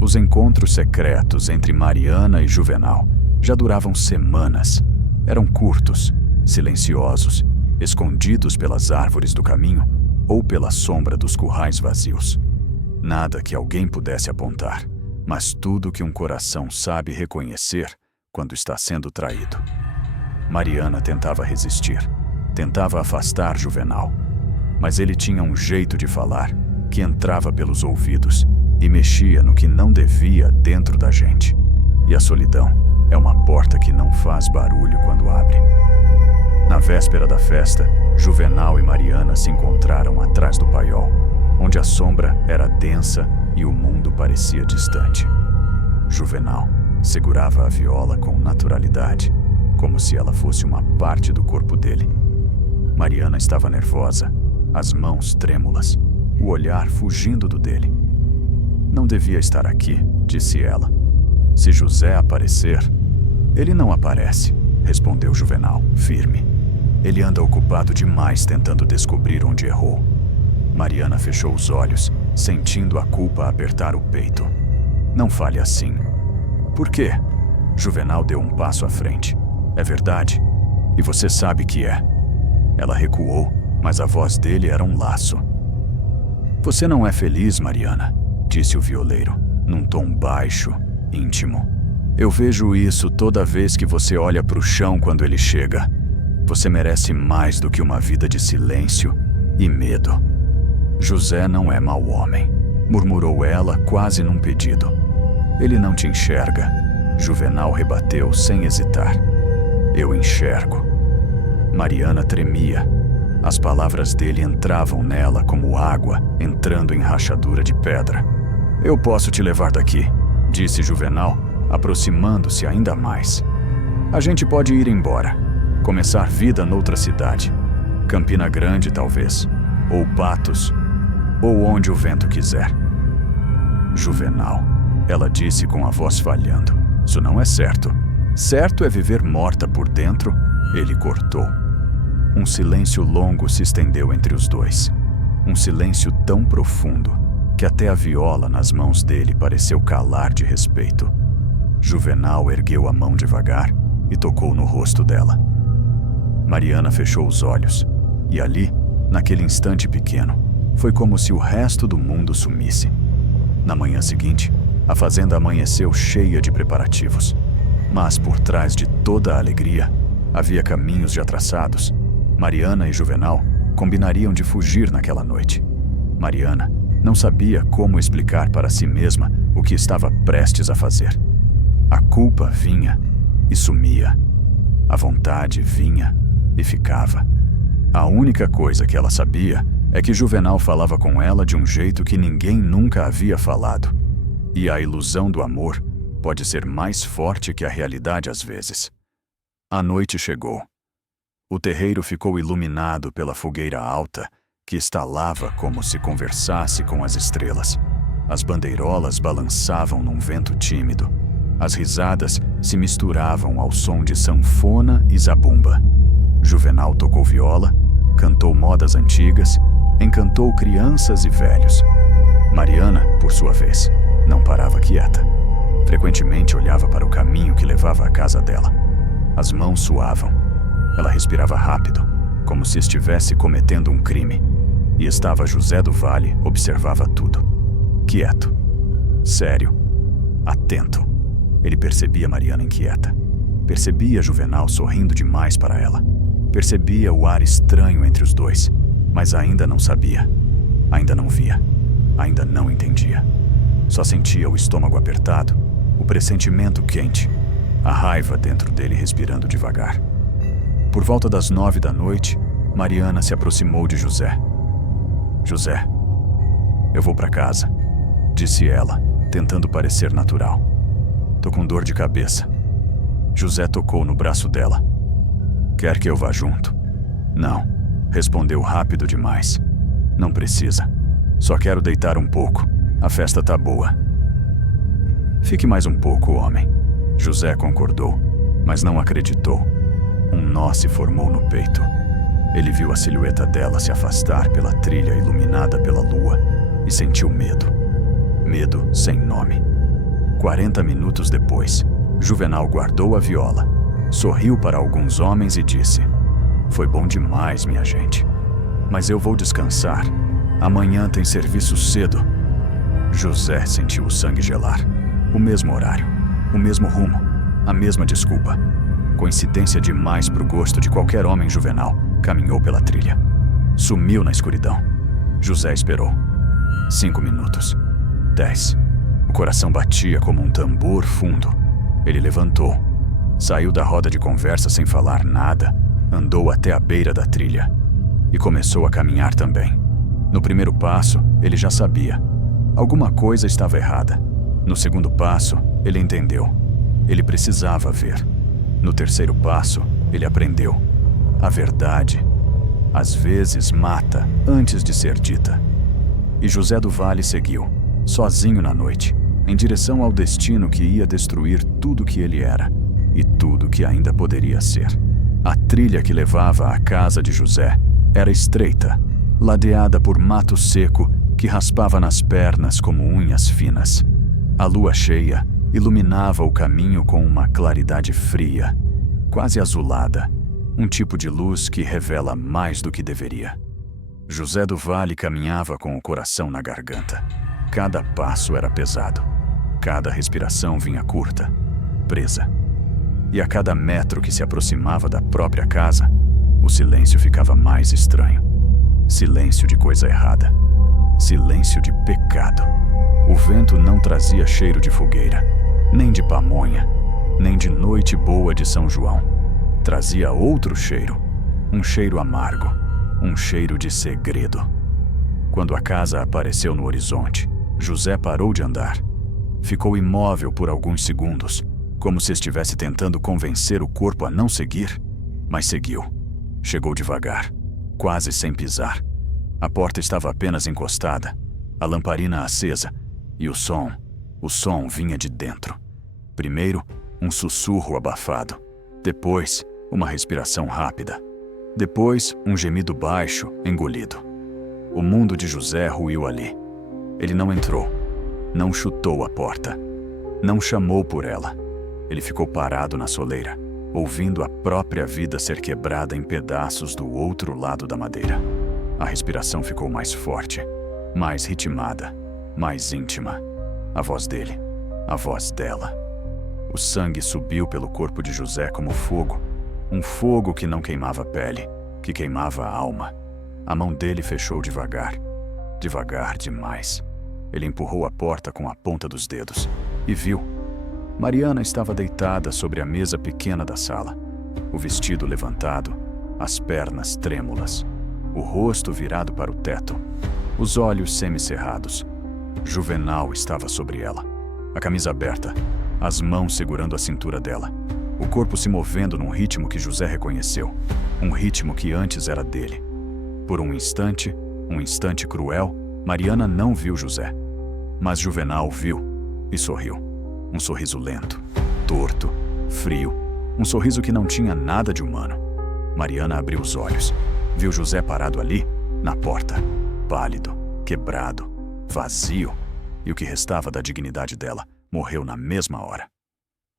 Os encontros secretos entre Mariana e Juvenal já duravam semanas. Eram curtos, silenciosos, escondidos pelas árvores do caminho ou pela sombra dos currais vazios. Nada que alguém pudesse apontar, mas tudo que um coração sabe reconhecer quando está sendo traído. Mariana tentava resistir, tentava afastar Juvenal, mas ele tinha um jeito de falar que entrava pelos ouvidos e mexia no que não devia dentro da gente. E a solidão é uma porta que não faz barulho quando abre. Na véspera da festa, Juvenal e Mariana se encontraram atrás do paiol, onde a sombra era densa e o mundo parecia distante. Juvenal segurava a viola com naturalidade, como se ela fosse uma parte do corpo dele. Mariana estava nervosa, as mãos trêmulas, o olhar fugindo do dele. Não devia estar aqui, disse ela. Se José aparecer... Ele não aparece, respondeu Juvenal, firme. Ele anda ocupado demais tentando descobrir onde errou. Mariana fechou os olhos, sentindo a culpa apertar o peito. Não fale assim. Por quê? Juvenal deu um passo à frente. É verdade. E você sabe que é. Ela recuou, mas a voz dele era um laço. Você não é feliz, Mariana, disse o violeiro, num tom baixo, íntimo. Eu vejo isso toda vez que você olha para o chão quando ele chega. Você merece mais do que uma vida de silêncio e medo. José não é mau homem, murmurou ela quase num pedido. Ele não te enxerga, Juvenal rebateu sem hesitar. Eu enxergo. Mariana tremia. As palavras dele entravam nela como água entrando em rachadura de pedra. Eu posso te levar daqui, disse Juvenal, aproximando-se ainda mais. A gente pode ir embora, começar vida noutra cidade. Campina Grande, talvez, ou Patos, ou onde o vento quiser. Juvenal, ela disse com a voz falhando. Isso não é certo. Certo é viver morta por dentro, ele cortou. Um silêncio longo se estendeu entre os dois. Um silêncio tão profundo que até a viola nas mãos dele pareceu calar de respeito. Juvenal ergueu a mão devagar e tocou no rosto dela. Mariana fechou os olhos, e ali, naquele instante pequeno, foi como se o resto do mundo sumisse. Na manhã seguinte, a fazenda amanheceu cheia de preparativos. Mas por trás de toda a alegria, havia caminhos já traçados. Mariana e Juvenal combinariam de fugir naquela noite. Mariana não sabia como explicar para si mesma o que estava prestes a fazer. A culpa vinha e sumia. A vontade vinha e ficava. A única coisa que ela sabia é que Juvenal falava com ela de um jeito que ninguém nunca havia falado. E a ilusão do amor pode ser mais forte que a realidade às vezes. A noite chegou. O terreiro ficou iluminado pela fogueira alta, que estalava como se conversasse com as estrelas. As bandeirolas balançavam num vento tímido. As risadas se misturavam ao som de sanfona e zabumba. Juvenal tocou viola, cantou modas antigas, encantou crianças e velhos. Mariana, por sua vez, não parava quieta. Frequentemente olhava para o caminho que levava à casa dela. As mãos suavam. Ela respirava rápido, como se estivesse cometendo um crime. E estava José do Vale, observava tudo. Quieto, sério, atento. Ele percebia Mariana inquieta. Percebia Juvenal sorrindo demais para ela. Percebia o ar estranho entre os dois, mas ainda não sabia. Ainda não via. Ainda não entendia. Só sentia o estômago apertado, o pressentimento quente, a raiva dentro dele respirando devagar. Por volta das 9 da noite, Mariana se aproximou de José. José, eu vou para casa, disse ela, tentando parecer natural. Tô com dor de cabeça. José tocou no braço dela. Quer que eu vá junto? Não, respondeu rápido demais. Não precisa. Só quero deitar um pouco. A festa tá boa. Fique mais um pouco, homem. José concordou, mas não acreditou. Um nó se formou no peito. Ele viu a silhueta dela se afastar pela trilha iluminada pela lua e sentiu medo. Medo sem nome. 40 minutos depois, Juvenal guardou a viola, sorriu para alguns homens e disse: "Foi bom demais, minha gente. Mas eu vou descansar. Amanhã tem serviço cedo." José sentiu o sangue gelar. O mesmo horário, o mesmo rumo, a mesma desculpa. Coincidência demais para o gosto de qualquer homem juvenal. Caminhou pela trilha. Sumiu na escuridão. José esperou. 5 minutos. 10. O coração batia como um tambor fundo. Ele levantou. Saiu da roda de conversa sem falar nada. Andou até a beira da trilha. E começou a caminhar também. No primeiro passo, ele já sabia. Alguma coisa estava errada. No segundo passo, ele entendeu. Ele precisava ver. No terceiro passo, ele aprendeu. A verdade, às vezes, mata antes de ser dita. E José do Vale seguiu, sozinho na noite, em direção ao destino que ia destruir tudo que ele era e tudo que ainda poderia ser. A trilha que levava à casa de José era estreita, ladeada por mato seco que raspava nas pernas como unhas finas. A lua cheia iluminava o caminho com uma claridade fria, quase azulada, um tipo de luz que revela mais do que deveria. José do Vale caminhava com o coração na garganta. Cada passo era pesado. Cada respiração vinha curta, presa. E a cada metro que se aproximava da própria casa, o silêncio ficava mais estranho. Silêncio de coisa errada. Silêncio de pecado. O vento não trazia cheiro de fogueira, nem de pamonha, nem de noite boa de São João. Trazia outro cheiro, um cheiro amargo, um cheiro de segredo. Quando a casa apareceu no horizonte, José parou de andar. Ficou imóvel por alguns segundos, como se estivesse tentando convencer o corpo a não seguir, mas seguiu. Chegou devagar, quase sem pisar. A porta estava apenas encostada, a lamparina acesa, e o som vinha de dentro. Primeiro, um sussurro abafado. Depois, uma respiração rápida. Depois, um gemido baixo, engolido. O mundo de José ruiu ali. Ele não entrou, não chutou a porta, não chamou por ela. Ele ficou parado na soleira, ouvindo a própria vida ser quebrada em pedaços do outro lado da madeira. A respiração ficou mais forte, mais ritmada, mais íntima. A voz dele, a voz dela. O sangue subiu pelo corpo de José como fogo, um fogo que não queimava a pele, que queimava a alma. A mão dele fechou devagar, devagar demais. Ele empurrou a porta com a ponta dos dedos e viu. Mariana estava deitada sobre a mesa pequena da sala, o vestido levantado, as pernas trêmulas, o rosto virado para o teto, os olhos semicerrados. Juvenal estava sobre ela, a camisa aberta, as mãos segurando a cintura dela, o corpo se movendo num ritmo que José reconheceu, um ritmo que antes era dele. Por um instante cruel, Mariana não viu José, mas Juvenal viu e sorriu. Um sorriso lento, torto, frio, um sorriso que não tinha nada de humano. Mariana abriu os olhos, viu José parado ali, na porta, pálido, quebrado, vazio, e o que restava da dignidade dela morreu na mesma hora.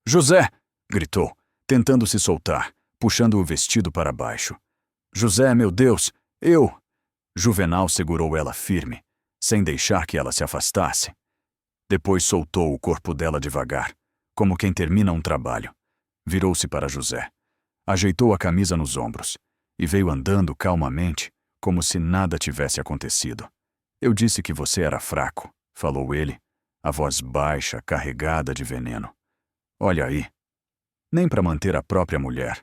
"José!" gritou, tentando se soltar, puxando o vestido para baixo. "José, meu Deus, eu!" Juvenal segurou ela firme, sem deixar que ela se afastasse. Depois soltou o corpo dela devagar, como quem termina um trabalho. Virou-se para José, ajeitou a camisa nos ombros e veio andando calmamente, como se nada tivesse acontecido. "Eu disse que você era fraco", falou ele, a voz baixa, carregada de veneno. "Olha aí." Nem para manter a própria mulher.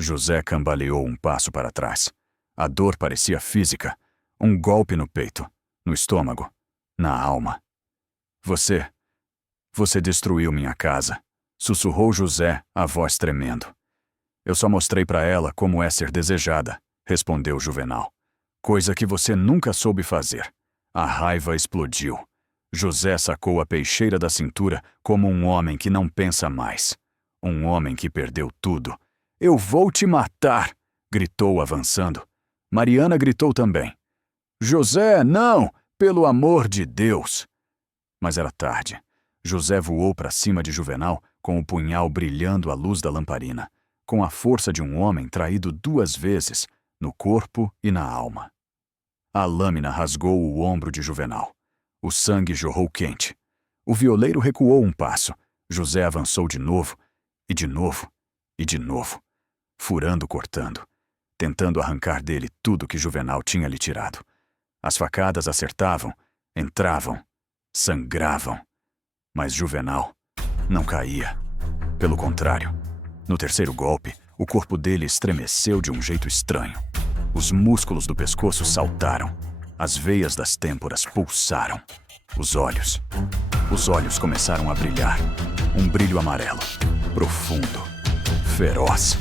José cambaleou um passo para trás. A dor parecia física, um golpe no peito, no estômago, na alma. Você destruiu minha casa", sussurrou José, a voz tremendo. "Eu só mostrei para ela como é ser desejada", respondeu Juvenal. "Coisa que você nunca soube fazer." A raiva explodiu. José sacou a peixeira da cintura como um homem que não pensa mais. Um homem que perdeu tudo. "Eu vou te matar!" gritou avançando. Mariana gritou também. José, não! Pelo amor de Deus! Mas era tarde. José voou para cima de Juvenal com o punhal brilhando à luz da lamparina, com a força de um homem traído 2 vezes, no corpo e na alma. A lâmina rasgou o ombro de Juvenal. O sangue jorrou quente. O violeiro recuou um passo. José avançou de novo, e de novo, e de novo, furando, cortando, tentando arrancar dele tudo que Juvenal tinha lhe tirado. As facadas acertavam, entravam, sangravam. Mas Juvenal não caía. Pelo contrário, no terceiro golpe, o corpo dele estremeceu de um jeito estranho. Os músculos do pescoço saltaram. As veias das têmporas pulsaram. Os olhos começaram a brilhar. Um brilho amarelo, profundo, feroz.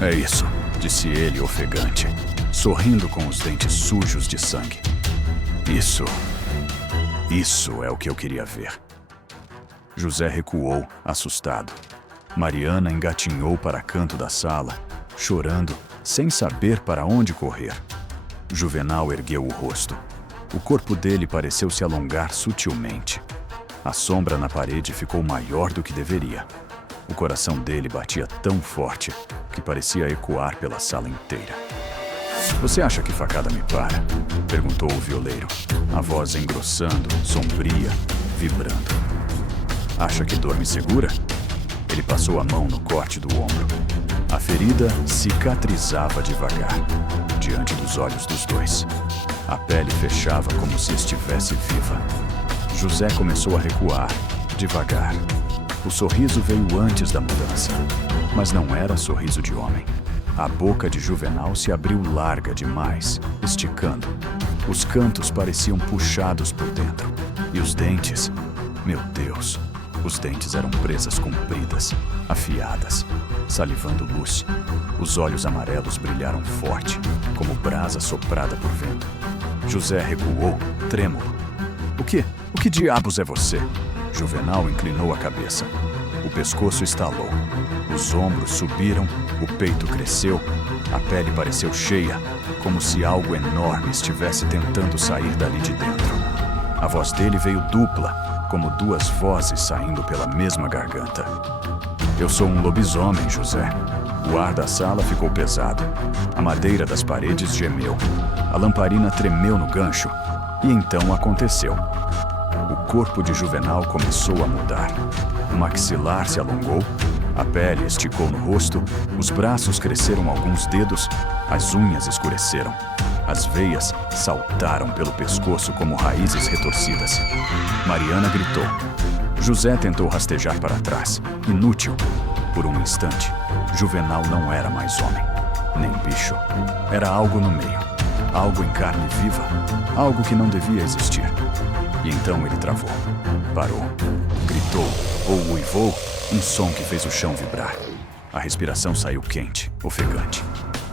É isso, disse ele ofegante, sorrindo com os dentes sujos de sangue. Isso é o que eu queria ver. José recuou, assustado. Mariana engatinhou para canto da sala, chorando, sem saber para onde correr. Juvenal ergueu o rosto. O corpo dele pareceu se alongar sutilmente. A sombra na parede ficou maior do que deveria. O coração dele batia tão forte que parecia ecoar pela sala inteira. Você acha que facada me para? Perguntou o violeiro, a voz engrossando, sombria, vibrando. Acha que dor me segura? Ele passou a mão no corte do ombro. A ferida cicatrizava devagar, diante dos olhos dos dois. A pele fechava como se estivesse viva. José começou a recuar, devagar. O sorriso veio antes da mudança, mas não era sorriso de homem. A boca de Juvenal se abriu larga demais, esticando. Os cantos pareciam puxados por dentro. E os dentes, meu Deus, os dentes eram presas compridas, afiadas, salivando luz. Os olhos amarelos brilharam forte, como brasa soprada por vento. José recuou, trêmulo. O que diabos é você? Juvenal inclinou a cabeça. O pescoço estalou. Os ombros subiram, o peito cresceu, a pele pareceu cheia, como se algo enorme estivesse tentando sair dali de dentro. A voz dele veio dupla, como 2 vozes saindo pela mesma garganta. Eu sou um lobisomem, José. O ar da sala ficou pesado. A madeira das paredes gemeu. A lamparina tremeu no gancho. E então aconteceu. O corpo de Juvenal começou a mudar. O maxilar se alongou, a pele esticou no rosto, os braços cresceram alguns dedos, as unhas escureceram. As veias saltaram pelo pescoço como raízes retorcidas. Mariana gritou. José tentou rastejar para trás. Inútil. Por um instante, Juvenal não era mais homem, nem bicho. Era algo no meio. Algo em carne viva. Algo que não devia existir. E então ele travou. Parou. Gritou ou uivou, um som que fez o chão vibrar. A respiração saiu quente, ofegante.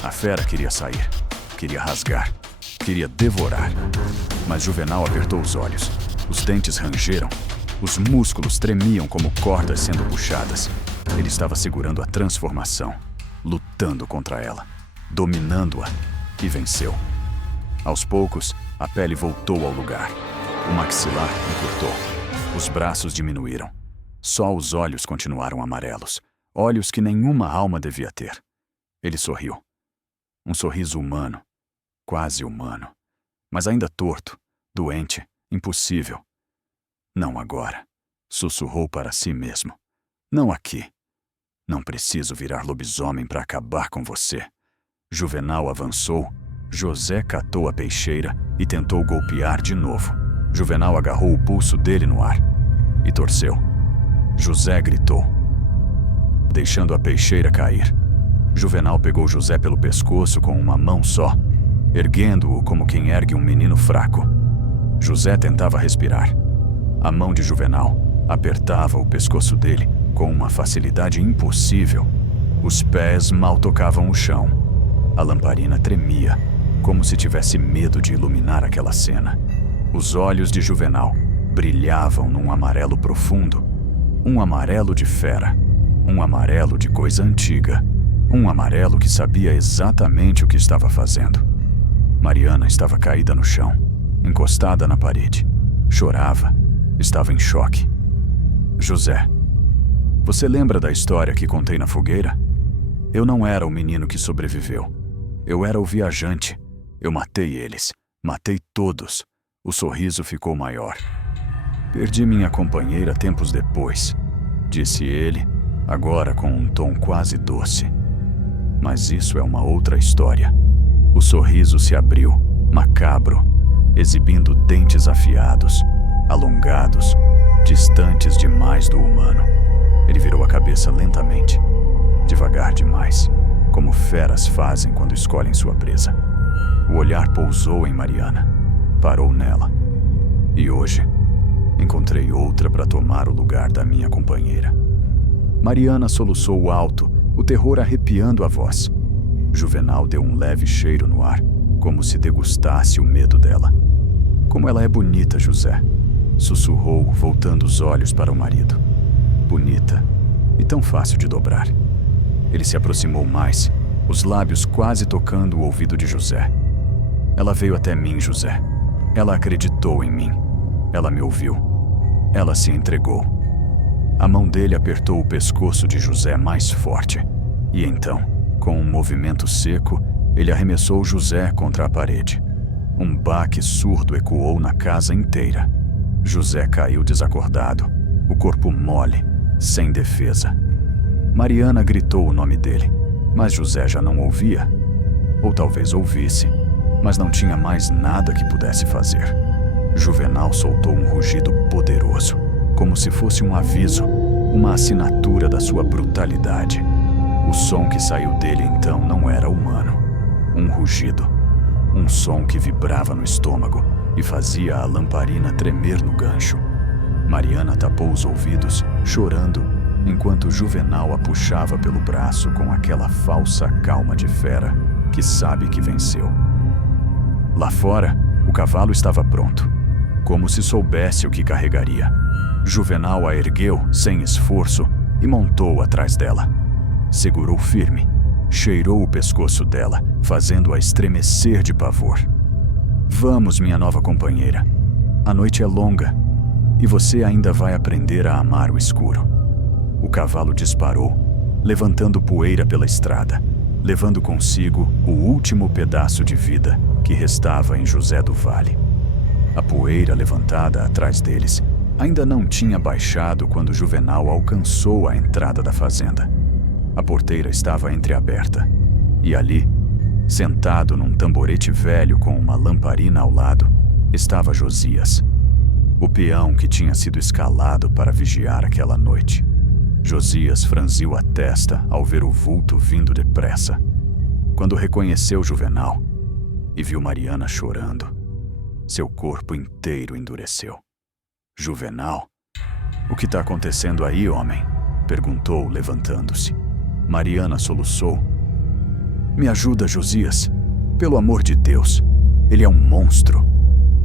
A fera queria sair. Queria rasgar. Queria devorar. Mas Juvenal apertou os olhos. Os dentes rangeram. Os músculos tremiam como cordas sendo puxadas. Ele estava segurando a transformação, lutando contra ela, dominando-a, e venceu. Aos poucos, a pele voltou ao lugar. O maxilar encurtou. Os braços diminuíram. Só os olhos continuaram amarelos. Olhos que nenhuma alma devia ter. Ele sorriu. Um sorriso humano. Quase humano. Mas ainda torto, doente, impossível. Não agora. Sussurrou para si mesmo. Não aqui. Não preciso virar lobisomem para acabar com você. Juvenal avançou. José catou a peixeira e tentou golpear de novo. Juvenal agarrou o pulso dele no ar e torceu. José gritou, deixando a peixeira cair. Juvenal pegou José pelo pescoço com uma mão só, erguendo-o como quem ergue um menino fraco. José tentava respirar. A mão de Juvenal apertava o pescoço dele com uma facilidade impossível. Os pés mal tocavam o chão. A lamparina tremia, como se tivesse medo de iluminar aquela cena. Os olhos de Juvenal brilhavam num amarelo profundo. Um amarelo de fera. Um amarelo de coisa antiga. Um amarelo que sabia exatamente o que estava fazendo. Mariana estava caída no chão, encostada na parede. Chorava, estava em choque. José, você lembra da história que contei na fogueira? Eu não era o menino que sobreviveu. Eu era o viajante. Eu matei eles. Matei todos. O sorriso ficou maior. Perdi minha companheira tempos depois, disse ele, agora com um tom quase doce. Mas isso é uma outra história. O sorriso se abriu, macabro, exibindo dentes afiados, alongados, distantes demais do humano. Ele virou a cabeça lentamente, devagar demais, como feras fazem quando escolhem sua presa. O olhar pousou em Mariana, parou nela. E hoje, encontrei outra para tomar o lugar da minha companheira. Mariana soluçou alto, o terror arrepiando a voz. Juvenal deu um leve cheiro no ar, como se degustasse o medo dela. Como ela é bonita, José, sussurrou, voltando os olhos para o marido. Bonita e tão fácil de dobrar. Ele se aproximou mais, os lábios quase tocando o ouvido de José. Ela veio até mim, José. Ela acreditou em mim. Ela me ouviu. Ela se entregou. A mão dele apertou o pescoço de José mais forte. E então, com um movimento seco, ele arremessou José contra a parede. Um baque surdo ecoou na casa inteira. José caiu desacordado, o corpo mole, sem defesa. Mariana gritou o nome dele, mas José já não ouvia. Ou talvez ouvisse, mas não tinha mais nada que pudesse fazer. Juvenal soltou um rugido poderoso, como se fosse um aviso, uma assinatura da sua brutalidade. O som que saiu dele então não era humano. Um rugido. Um som que vibrava no estômago e fazia a lamparina tremer no gancho. Mariana tapou os ouvidos, chorando, enquanto Juvenal a puxava pelo braço com aquela falsa calma de fera que sabe que venceu. Lá fora, o cavalo estava pronto, como se soubesse o que carregaria. Juvenal a ergueu, sem esforço, e montou atrás dela. Segurou firme, cheirou o pescoço dela, fazendo-a estremecer de pavor. Vamos, minha nova companheira. A noite é longa, e você ainda vai aprender a amar o escuro. O cavalo disparou, levantando poeira pela estrada, levando consigo o último pedaço de vida que restava em José do Vale. A poeira levantada atrás deles ainda não tinha baixado quando Juvenal alcançou a entrada da fazenda. A porteira estava entreaberta, e ali, sentado num tamborete velho com uma lamparina ao lado, estava Josias, o peão que tinha sido escalado para vigiar aquela noite. Josias franziu a testa ao ver o vulto vindo depressa. Quando reconheceu Juvenal e viu Mariana chorando, seu corpo inteiro endureceu. Juvenal? O que está acontecendo aí, homem? Perguntou, levantando-se. Mariana soluçou. Me ajuda, Josias. Pelo amor de Deus. Ele é um monstro.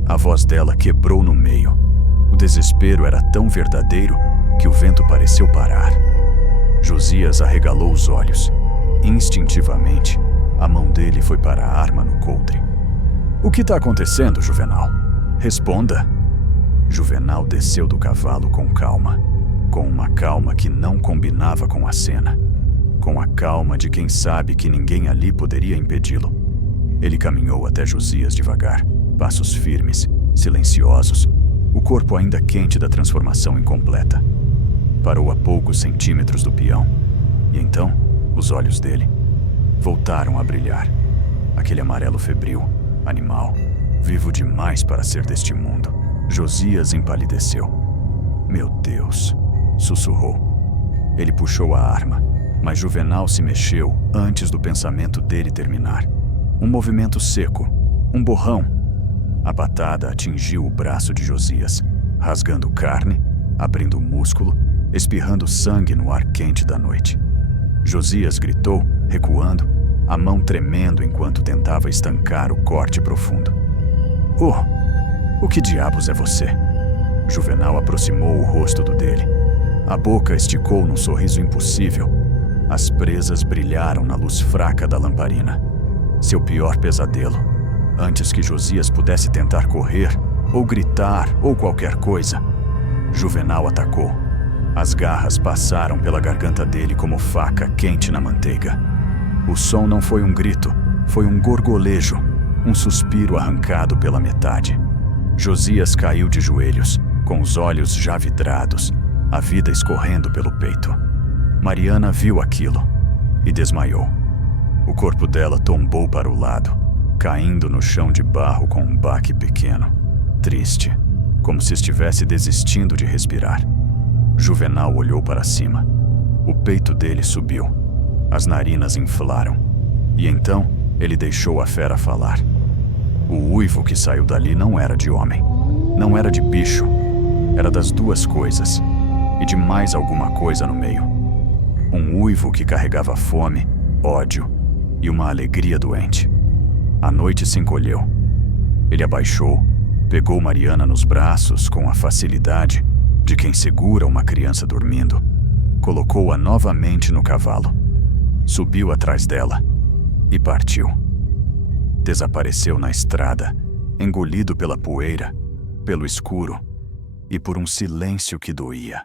A voz dela quebrou no meio. O desespero era tão verdadeiro que o vento pareceu parar. Josias arregalou os olhos. Instintivamente, a mão dele foi para a arma no coldre. O que está acontecendo, Juvenal? Responda. Juvenal desceu do cavalo com calma, com uma calma que não combinava com a cena, com a calma de quem sabe que ninguém ali poderia impedi-lo. Ele caminhou até Josias devagar, passos firmes, silenciosos, o corpo ainda quente da transformação incompleta. Parou a poucos centímetros do peão, e então os olhos dele voltaram a brilhar. Aquele amarelo febril, animal, vivo demais para ser deste mundo. Josias empalideceu. Meu Deus, sussurrou. Ele puxou a arma, mas Juvenal se mexeu antes do pensamento dele terminar. Um movimento seco, um borrão. A patada atingiu o braço de Josias, rasgando carne, abrindo músculo, espirrando sangue no ar quente da noite. Josias gritou, recuando, a mão tremendo enquanto tentava estancar o corte profundo. O que diabos é você? Juvenal aproximou o rosto do dele. A boca esticou num sorriso impossível. As presas brilharam na luz fraca da lamparina. Seu pior pesadelo, antes que Josias pudesse tentar correr, ou gritar, ou qualquer coisa. Juvenal atacou. As garras passaram pela garganta dele como faca quente na manteiga. O som não foi um grito, foi um gorgolejo, um suspiro arrancado pela metade. Josias caiu de joelhos, com os olhos já vidrados, a vida escorrendo pelo peito. Mariana viu aquilo e desmaiou. O corpo dela tombou para o lado, caindo no chão de barro com um baque pequeno, triste, como se estivesse desistindo de respirar. Juvenal olhou para cima. O peito dele subiu. As narinas inflaram. E então ele deixou a fera falar. O uivo que saiu dali não era de homem. Não era de bicho. Era das duas coisas. E de mais alguma coisa no meio. Um uivo que carregava fome, ódio e uma alegria doente. A noite se encolheu. Ele abaixou, pegou Mariana nos braços com a facilidade de quem segura uma criança dormindo. Colocou-a novamente no cavalo. Subiu atrás dela e partiu. Desapareceu na estrada, engolido pela poeira, pelo escuro e por um silêncio que doía.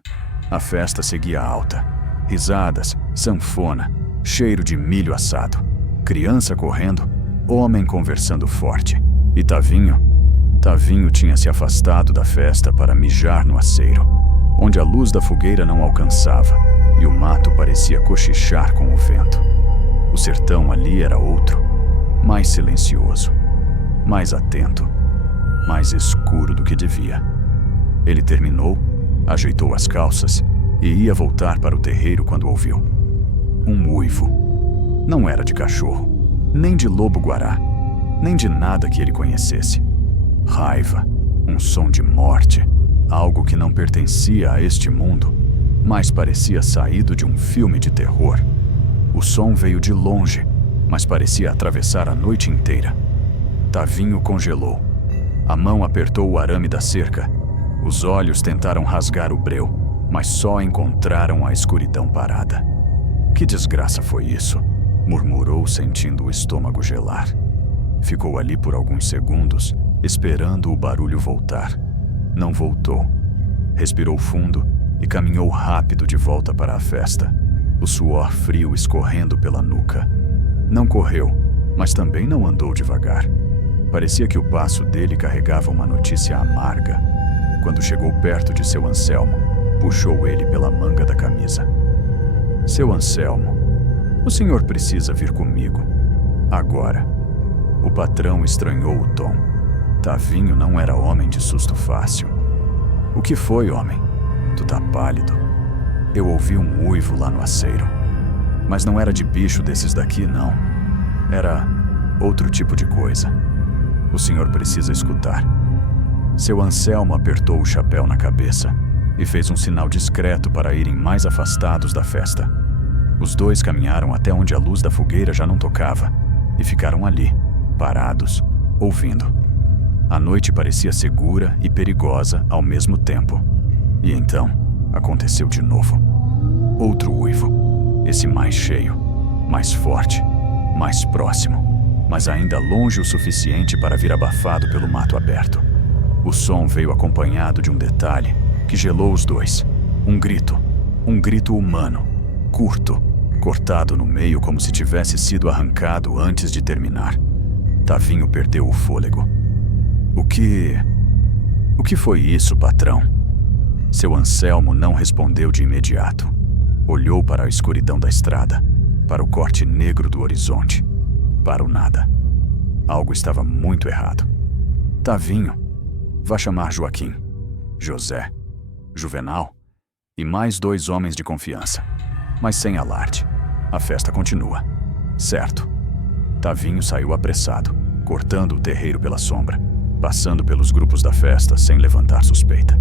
A festa seguia alta. Risadas, sanfona, cheiro de milho assado, criança correndo, homem conversando forte. E Tavinho tinha se afastado da festa para mijar no aceiro, onde a luz da fogueira não alcançava e o mato parecia cochichar com o vento. O sertão ali era outro, mais silencioso, mais atento, mais escuro do que devia. Ele terminou, ajeitou as calças e ia voltar para o terreiro quando ouviu. Um uivo. Não era de cachorro, nem de lobo-guará, nem de nada que ele conhecesse. Raiva, um som de morte, algo que não pertencia a este mundo, mas parecia saído de um filme de terror. O som veio de longe, mas parecia atravessar a noite inteira. Tavinho congelou. A mão apertou o arame da cerca. Os olhos tentaram rasgar o breu, mas só encontraram a escuridão parada. Que desgraça foi isso? Murmurou, sentindo o estômago gelar. Ficou ali por alguns segundos, esperando o barulho voltar. Não voltou. Respirou fundo e caminhou rápido de volta para a festa, o suor frio escorrendo pela nuca. Não correu, mas também não andou devagar. Parecia que o passo dele carregava uma notícia amarga. Quando chegou perto de seu Anselmo, puxou ele pela manga da camisa. Seu Anselmo, o senhor precisa vir comigo. Agora. O patrão estranhou o tom. Tavinho não era homem de susto fácil. O que foi, homem? Tu tá pálido. Eu ouvi um uivo lá no aceiro. Mas não era de bicho desses daqui, não. Era outro tipo de coisa. O senhor precisa escutar. Seu Anselmo apertou o chapéu na cabeça e fez um sinal discreto para irem mais afastados da festa. Os dois caminharam até onde a luz da fogueira já não tocava e ficaram ali, parados, ouvindo. A noite parecia segura e perigosa ao mesmo tempo. E então, aconteceu de novo. Outro uivo, esse mais cheio, mais forte, mais próximo, mas ainda longe o suficiente para vir abafado pelo mato aberto. O som veio acompanhado de um detalhe que gelou os dois. Um grito humano, curto, cortado no meio como se tivesse sido arrancado antes de terminar. Tavinho perdeu o fôlego. O que foi isso, patrão? Seu Anselmo não respondeu de imediato. Olhou para a escuridão da estrada, para o corte negro do horizonte, para o nada. Algo estava muito errado. Tavinho, vá chamar Joaquim, José, Juvenal e mais 2 homens de confiança. Mas sem alarde. A festa continua. Certo. Tavinho saiu apressado, cortando o terreiro pela sombra, passando pelos grupos da festa sem levantar suspeita.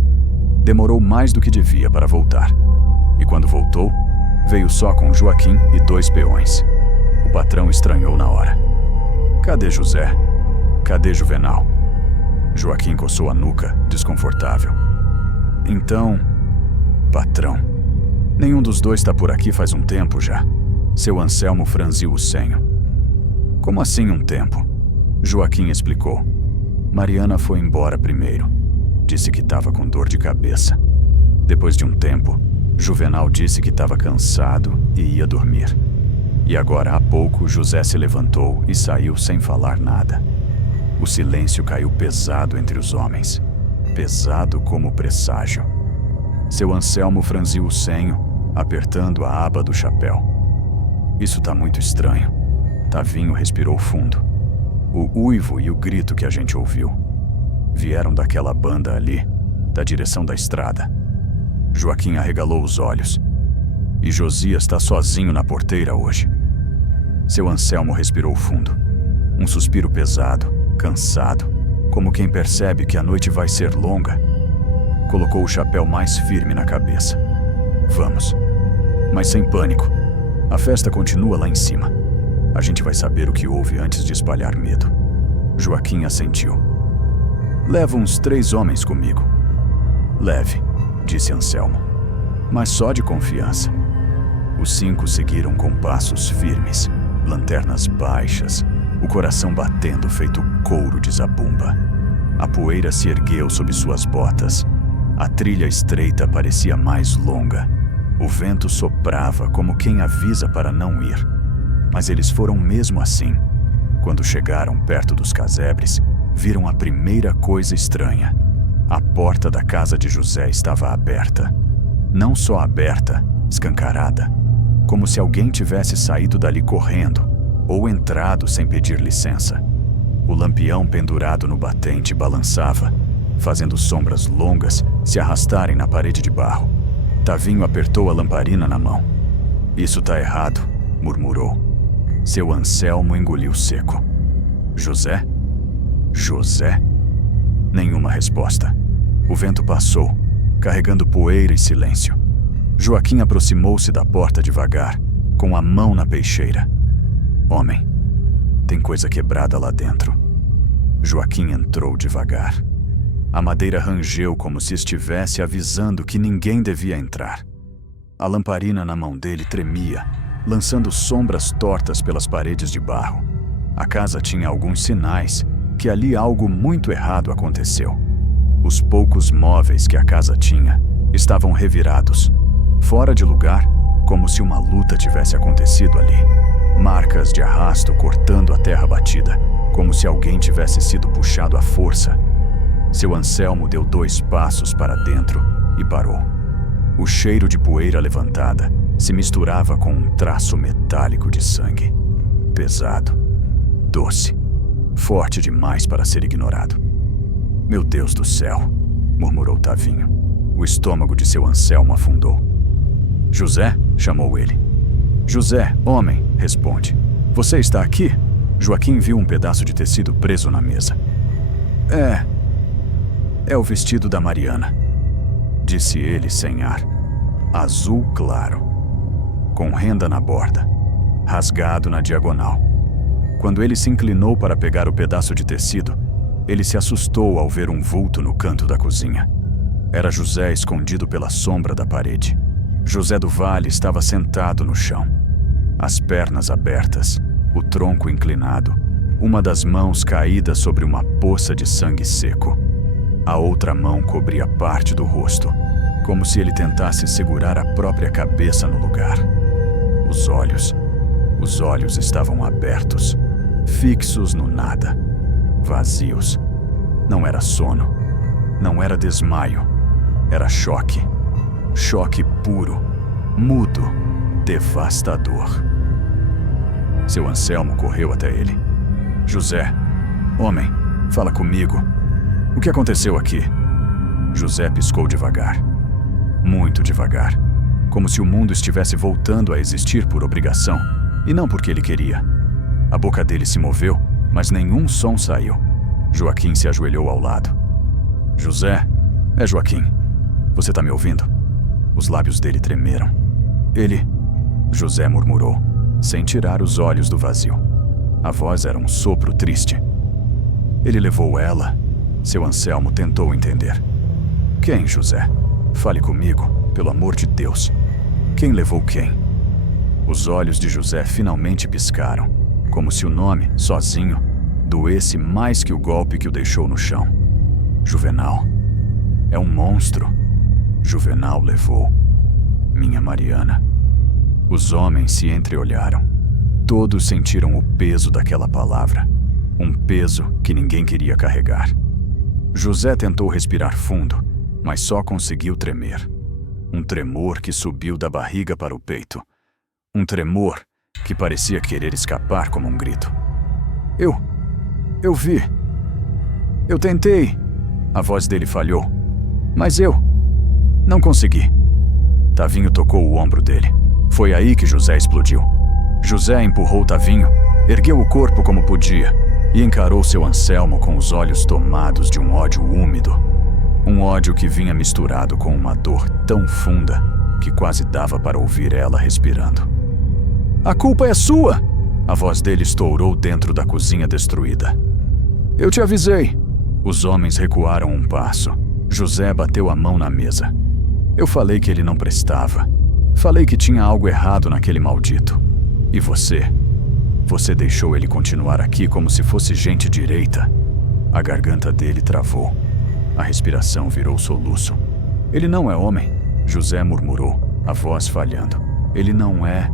Demorou mais do que devia para voltar. E quando voltou, veio só com Joaquim e 2 peões. O patrão estranhou na hora. Cadê José? Cadê Juvenal? Joaquim coçou a nuca, desconfortável. Então, patrão, nenhum dos 2 está por aqui faz um tempo já. Seu Anselmo franziu o senho. Como assim um tempo? Joaquim explicou. Mariana foi embora primeiro. Disse que estava com dor de cabeça. Depois de um tempo, Juvenal disse que estava cansado e ia dormir. E agora há pouco José se levantou e saiu sem falar nada. O silêncio caiu pesado entre os homens. Pesado como presságio. Seu Anselmo franziu o senho, apertando a aba do chapéu. Isso tá muito estranho. Tavinho respirou fundo. O uivo e o grito que a gente ouviu vieram daquela banda ali, da direção da estrada. Joaquim arregalou os olhos. E Josias está sozinho na porteira hoje. Seu Anselmo respirou fundo. Um suspiro pesado, cansado, como quem percebe que a noite vai ser longa. Colocou o chapéu mais firme na cabeça. Vamos. Mas sem pânico. A festa continua lá em cima. A gente vai saber o que houve antes de espalhar medo. Joaquim assentiu. Leva uns 3 homens comigo. Leve, disse Anselmo. Mas só de confiança. Os 5 seguiram com passos firmes, lanternas baixas, o coração batendo feito couro de zabumba. A poeira se ergueu sob suas botas. A trilha estreita parecia mais longa. O vento soprava como quem avisa para não ir. Mas eles foram mesmo assim. Quando chegaram perto dos casebres, viram a primeira coisa estranha. A porta da casa de José estava aberta. Não só aberta, escancarada. Como se alguém tivesse saído dali correndo, ou entrado sem pedir licença. O lampião pendurado no batente balançava, fazendo sombras longas se arrastarem na parede de barro. Tavinho apertou a lamparina na mão. Isso tá errado, murmurou. Seu Anselmo engoliu seco. José? José? Nenhuma resposta. O vento passou, carregando poeira e silêncio. Joaquim aproximou-se da porta devagar, com a mão na peixeira. Homem, tem coisa quebrada lá dentro. Joaquim entrou devagar. A madeira rangeu como se estivesse avisando que ninguém devia entrar. A lamparina na mão dele tremia, lançando sombras tortas pelas paredes de barro. A casa tinha alguns sinais que ali algo muito errado aconteceu. Os poucos móveis que a casa tinha estavam revirados, fora de lugar, como se uma luta tivesse acontecido ali. Marcas de arrasto cortando a terra batida, como se alguém tivesse sido puxado à força. Seu Anselmo deu 2 passos para dentro e parou. O cheiro de poeira levantada se misturava com um traço metálico de sangue. Pesado, doce, forte demais para ser ignorado. Meu Deus do céu, murmurou Tavinho. O estômago de seu Anselmo afundou. José? Chamou ele. José, homem, responde. Você está aqui? Joaquim viu um pedaço de tecido preso na mesa. É o vestido da Mariana, disse ele sem ar. Azul claro, com renda na borda, rasgado na diagonal. Quando ele se inclinou para pegar o pedaço de tecido, ele se assustou ao ver um vulto no canto da cozinha. Era José escondido pela sombra da parede. José do Vale estava sentado no chão, as pernas abertas, o tronco inclinado, uma das mãos caída sobre uma poça de sangue seco. A outra mão cobria parte do rosto, como se ele tentasse segurar a própria cabeça no lugar. Os olhos estavam abertos, fixos no nada, vazios. Não era sono, não era desmaio, era choque. Choque puro, mudo, devastador. Seu Anselmo correu até ele. José, homem, fala comigo. O que aconteceu aqui? José piscou devagar. Muito devagar. Como se o mundo estivesse voltando a existir por obrigação, e não porque ele queria. A boca dele se moveu, mas nenhum som saiu. Joaquim se ajoelhou ao lado. José, é Joaquim. Você tá me ouvindo? Os lábios dele tremeram. José murmurou, sem tirar os olhos do vazio. A voz era um sopro triste. Ele levou ela. Seu Anselmo tentou entender. Quem, José? Fale comigo, pelo amor de Deus. Quem levou quem? Os olhos de José finalmente piscaram, como se o nome, sozinho, doesse mais que o golpe que o deixou no chão. Juvenal. É um monstro. Juvenal levou minha Mariana. Os homens se entreolharam. Todos sentiram o peso daquela palavra. Um peso que ninguém queria carregar. José tentou respirar fundo, mas só conseguiu tremer. Um tremor que subiu da barriga para o peito. Um tremor que parecia querer escapar como um grito. Eu vi. Eu tentei. A voz dele falhou. Mas eu não consegui. Tavinho tocou o ombro dele. Foi aí que José explodiu. José empurrou Tavinho, ergueu o corpo como podia e encarou seu Anselmo com os olhos tomados de um ódio úmido. Um ódio que vinha misturado com uma dor tão funda que quase dava para ouvir ela respirando. A culpa é sua! A voz dele estourou dentro da cozinha destruída. Eu te avisei. Os homens recuaram um passo. José bateu a mão na mesa. Eu falei que ele não prestava. Falei que tinha algo errado naquele maldito. E você? Você deixou ele continuar aqui como se fosse gente direita. A garganta dele travou. A respiração virou soluço. Ele não é homem, José murmurou, a voz falhando. Ele não é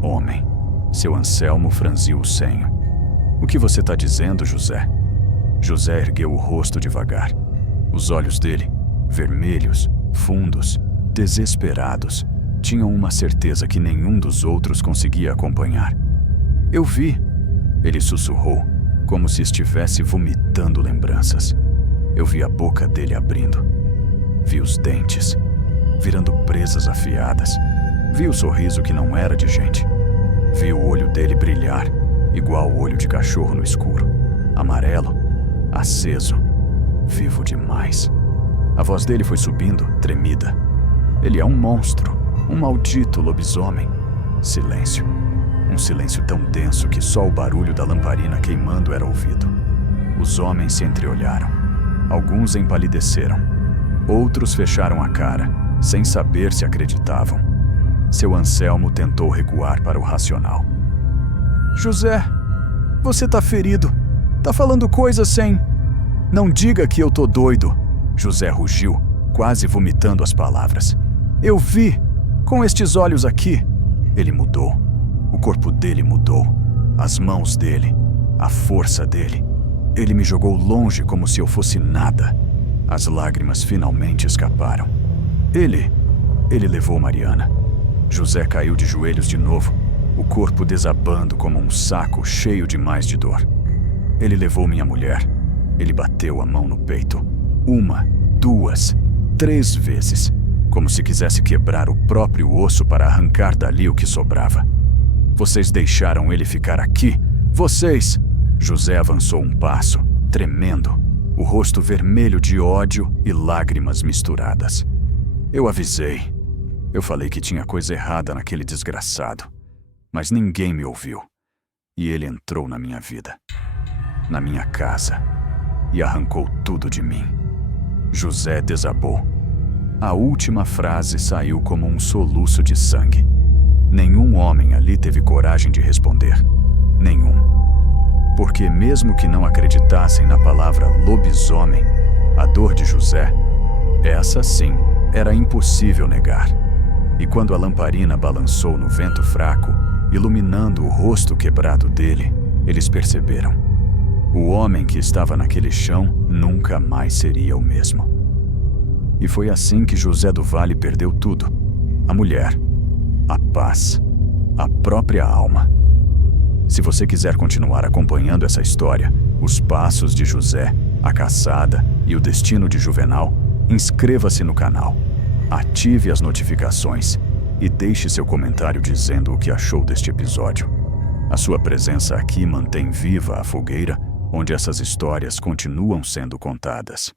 homem. Seu Anselmo franziu o senho. O que você está dizendo, José? José ergueu o rosto devagar. Os olhos dele, vermelhos, fundos, desesperados, tinham uma certeza que nenhum dos outros conseguia acompanhar. Eu vi, ele sussurrou, como se estivesse vomitando lembranças. Eu vi a boca dele abrindo. Vi os dentes, virando presas afiadas. Vi o sorriso que não era de gente. Vi o olho dele brilhar, igual o olho de cachorro no escuro. Amarelo, aceso, vivo demais. A voz dele foi subindo, tremida. Ele é um monstro, um maldito lobisomem. Silêncio. Um silêncio tão denso que só o barulho da lamparina queimando era ouvido. Os homens se entreolharam. Alguns empalideceram. Outros fecharam a cara, sem saber se acreditavam. Seu Anselmo tentou recuar para o racional. José, você tá ferido. Tá falando coisas sem... Não diga que eu tô doido. José rugiu, quase vomitando as palavras. Eu vi, com estes olhos aqui. Ele mudou. O corpo dele mudou. As mãos dele. A força dele. Ele me jogou longe como se eu fosse nada. As lágrimas finalmente escaparam. Ele levou Mariana. José caiu de joelhos de novo, o corpo desabando como um saco cheio demais de dor. Ele levou minha mulher. Ele bateu a mão no peito. 1, 2, 3 vezes, como se quisesse quebrar o próprio osso para arrancar dali o que sobrava. Vocês deixaram ele ficar aqui? Vocês! José avançou um passo, tremendo, o rosto vermelho de ódio e lágrimas misturadas. Eu avisei. Eu falei que tinha coisa errada naquele desgraçado, mas ninguém me ouviu. E ele entrou na minha vida, na minha casa, e arrancou tudo de mim. José desabou. A última frase saiu como um soluço de sangue. Nenhum homem ali teve coragem de responder. Nenhum. Porque mesmo que não acreditassem na palavra lobisomem, a dor de José, essa sim, era impossível negar. E quando a lamparina balançou no vento fraco, iluminando o rosto quebrado dele, eles perceberam. O homem que estava naquele chão nunca mais seria o mesmo. E foi assim que José do Vale perdeu tudo. A mulher, a paz, a própria alma. Se você quiser continuar acompanhando essa história, os passos de José, a caçada e o destino de Juvenal, inscreva-se no canal, ative as notificações e deixe seu comentário dizendo o que achou deste episódio. A sua presença aqui mantém viva a fogueira onde essas histórias continuam sendo contadas.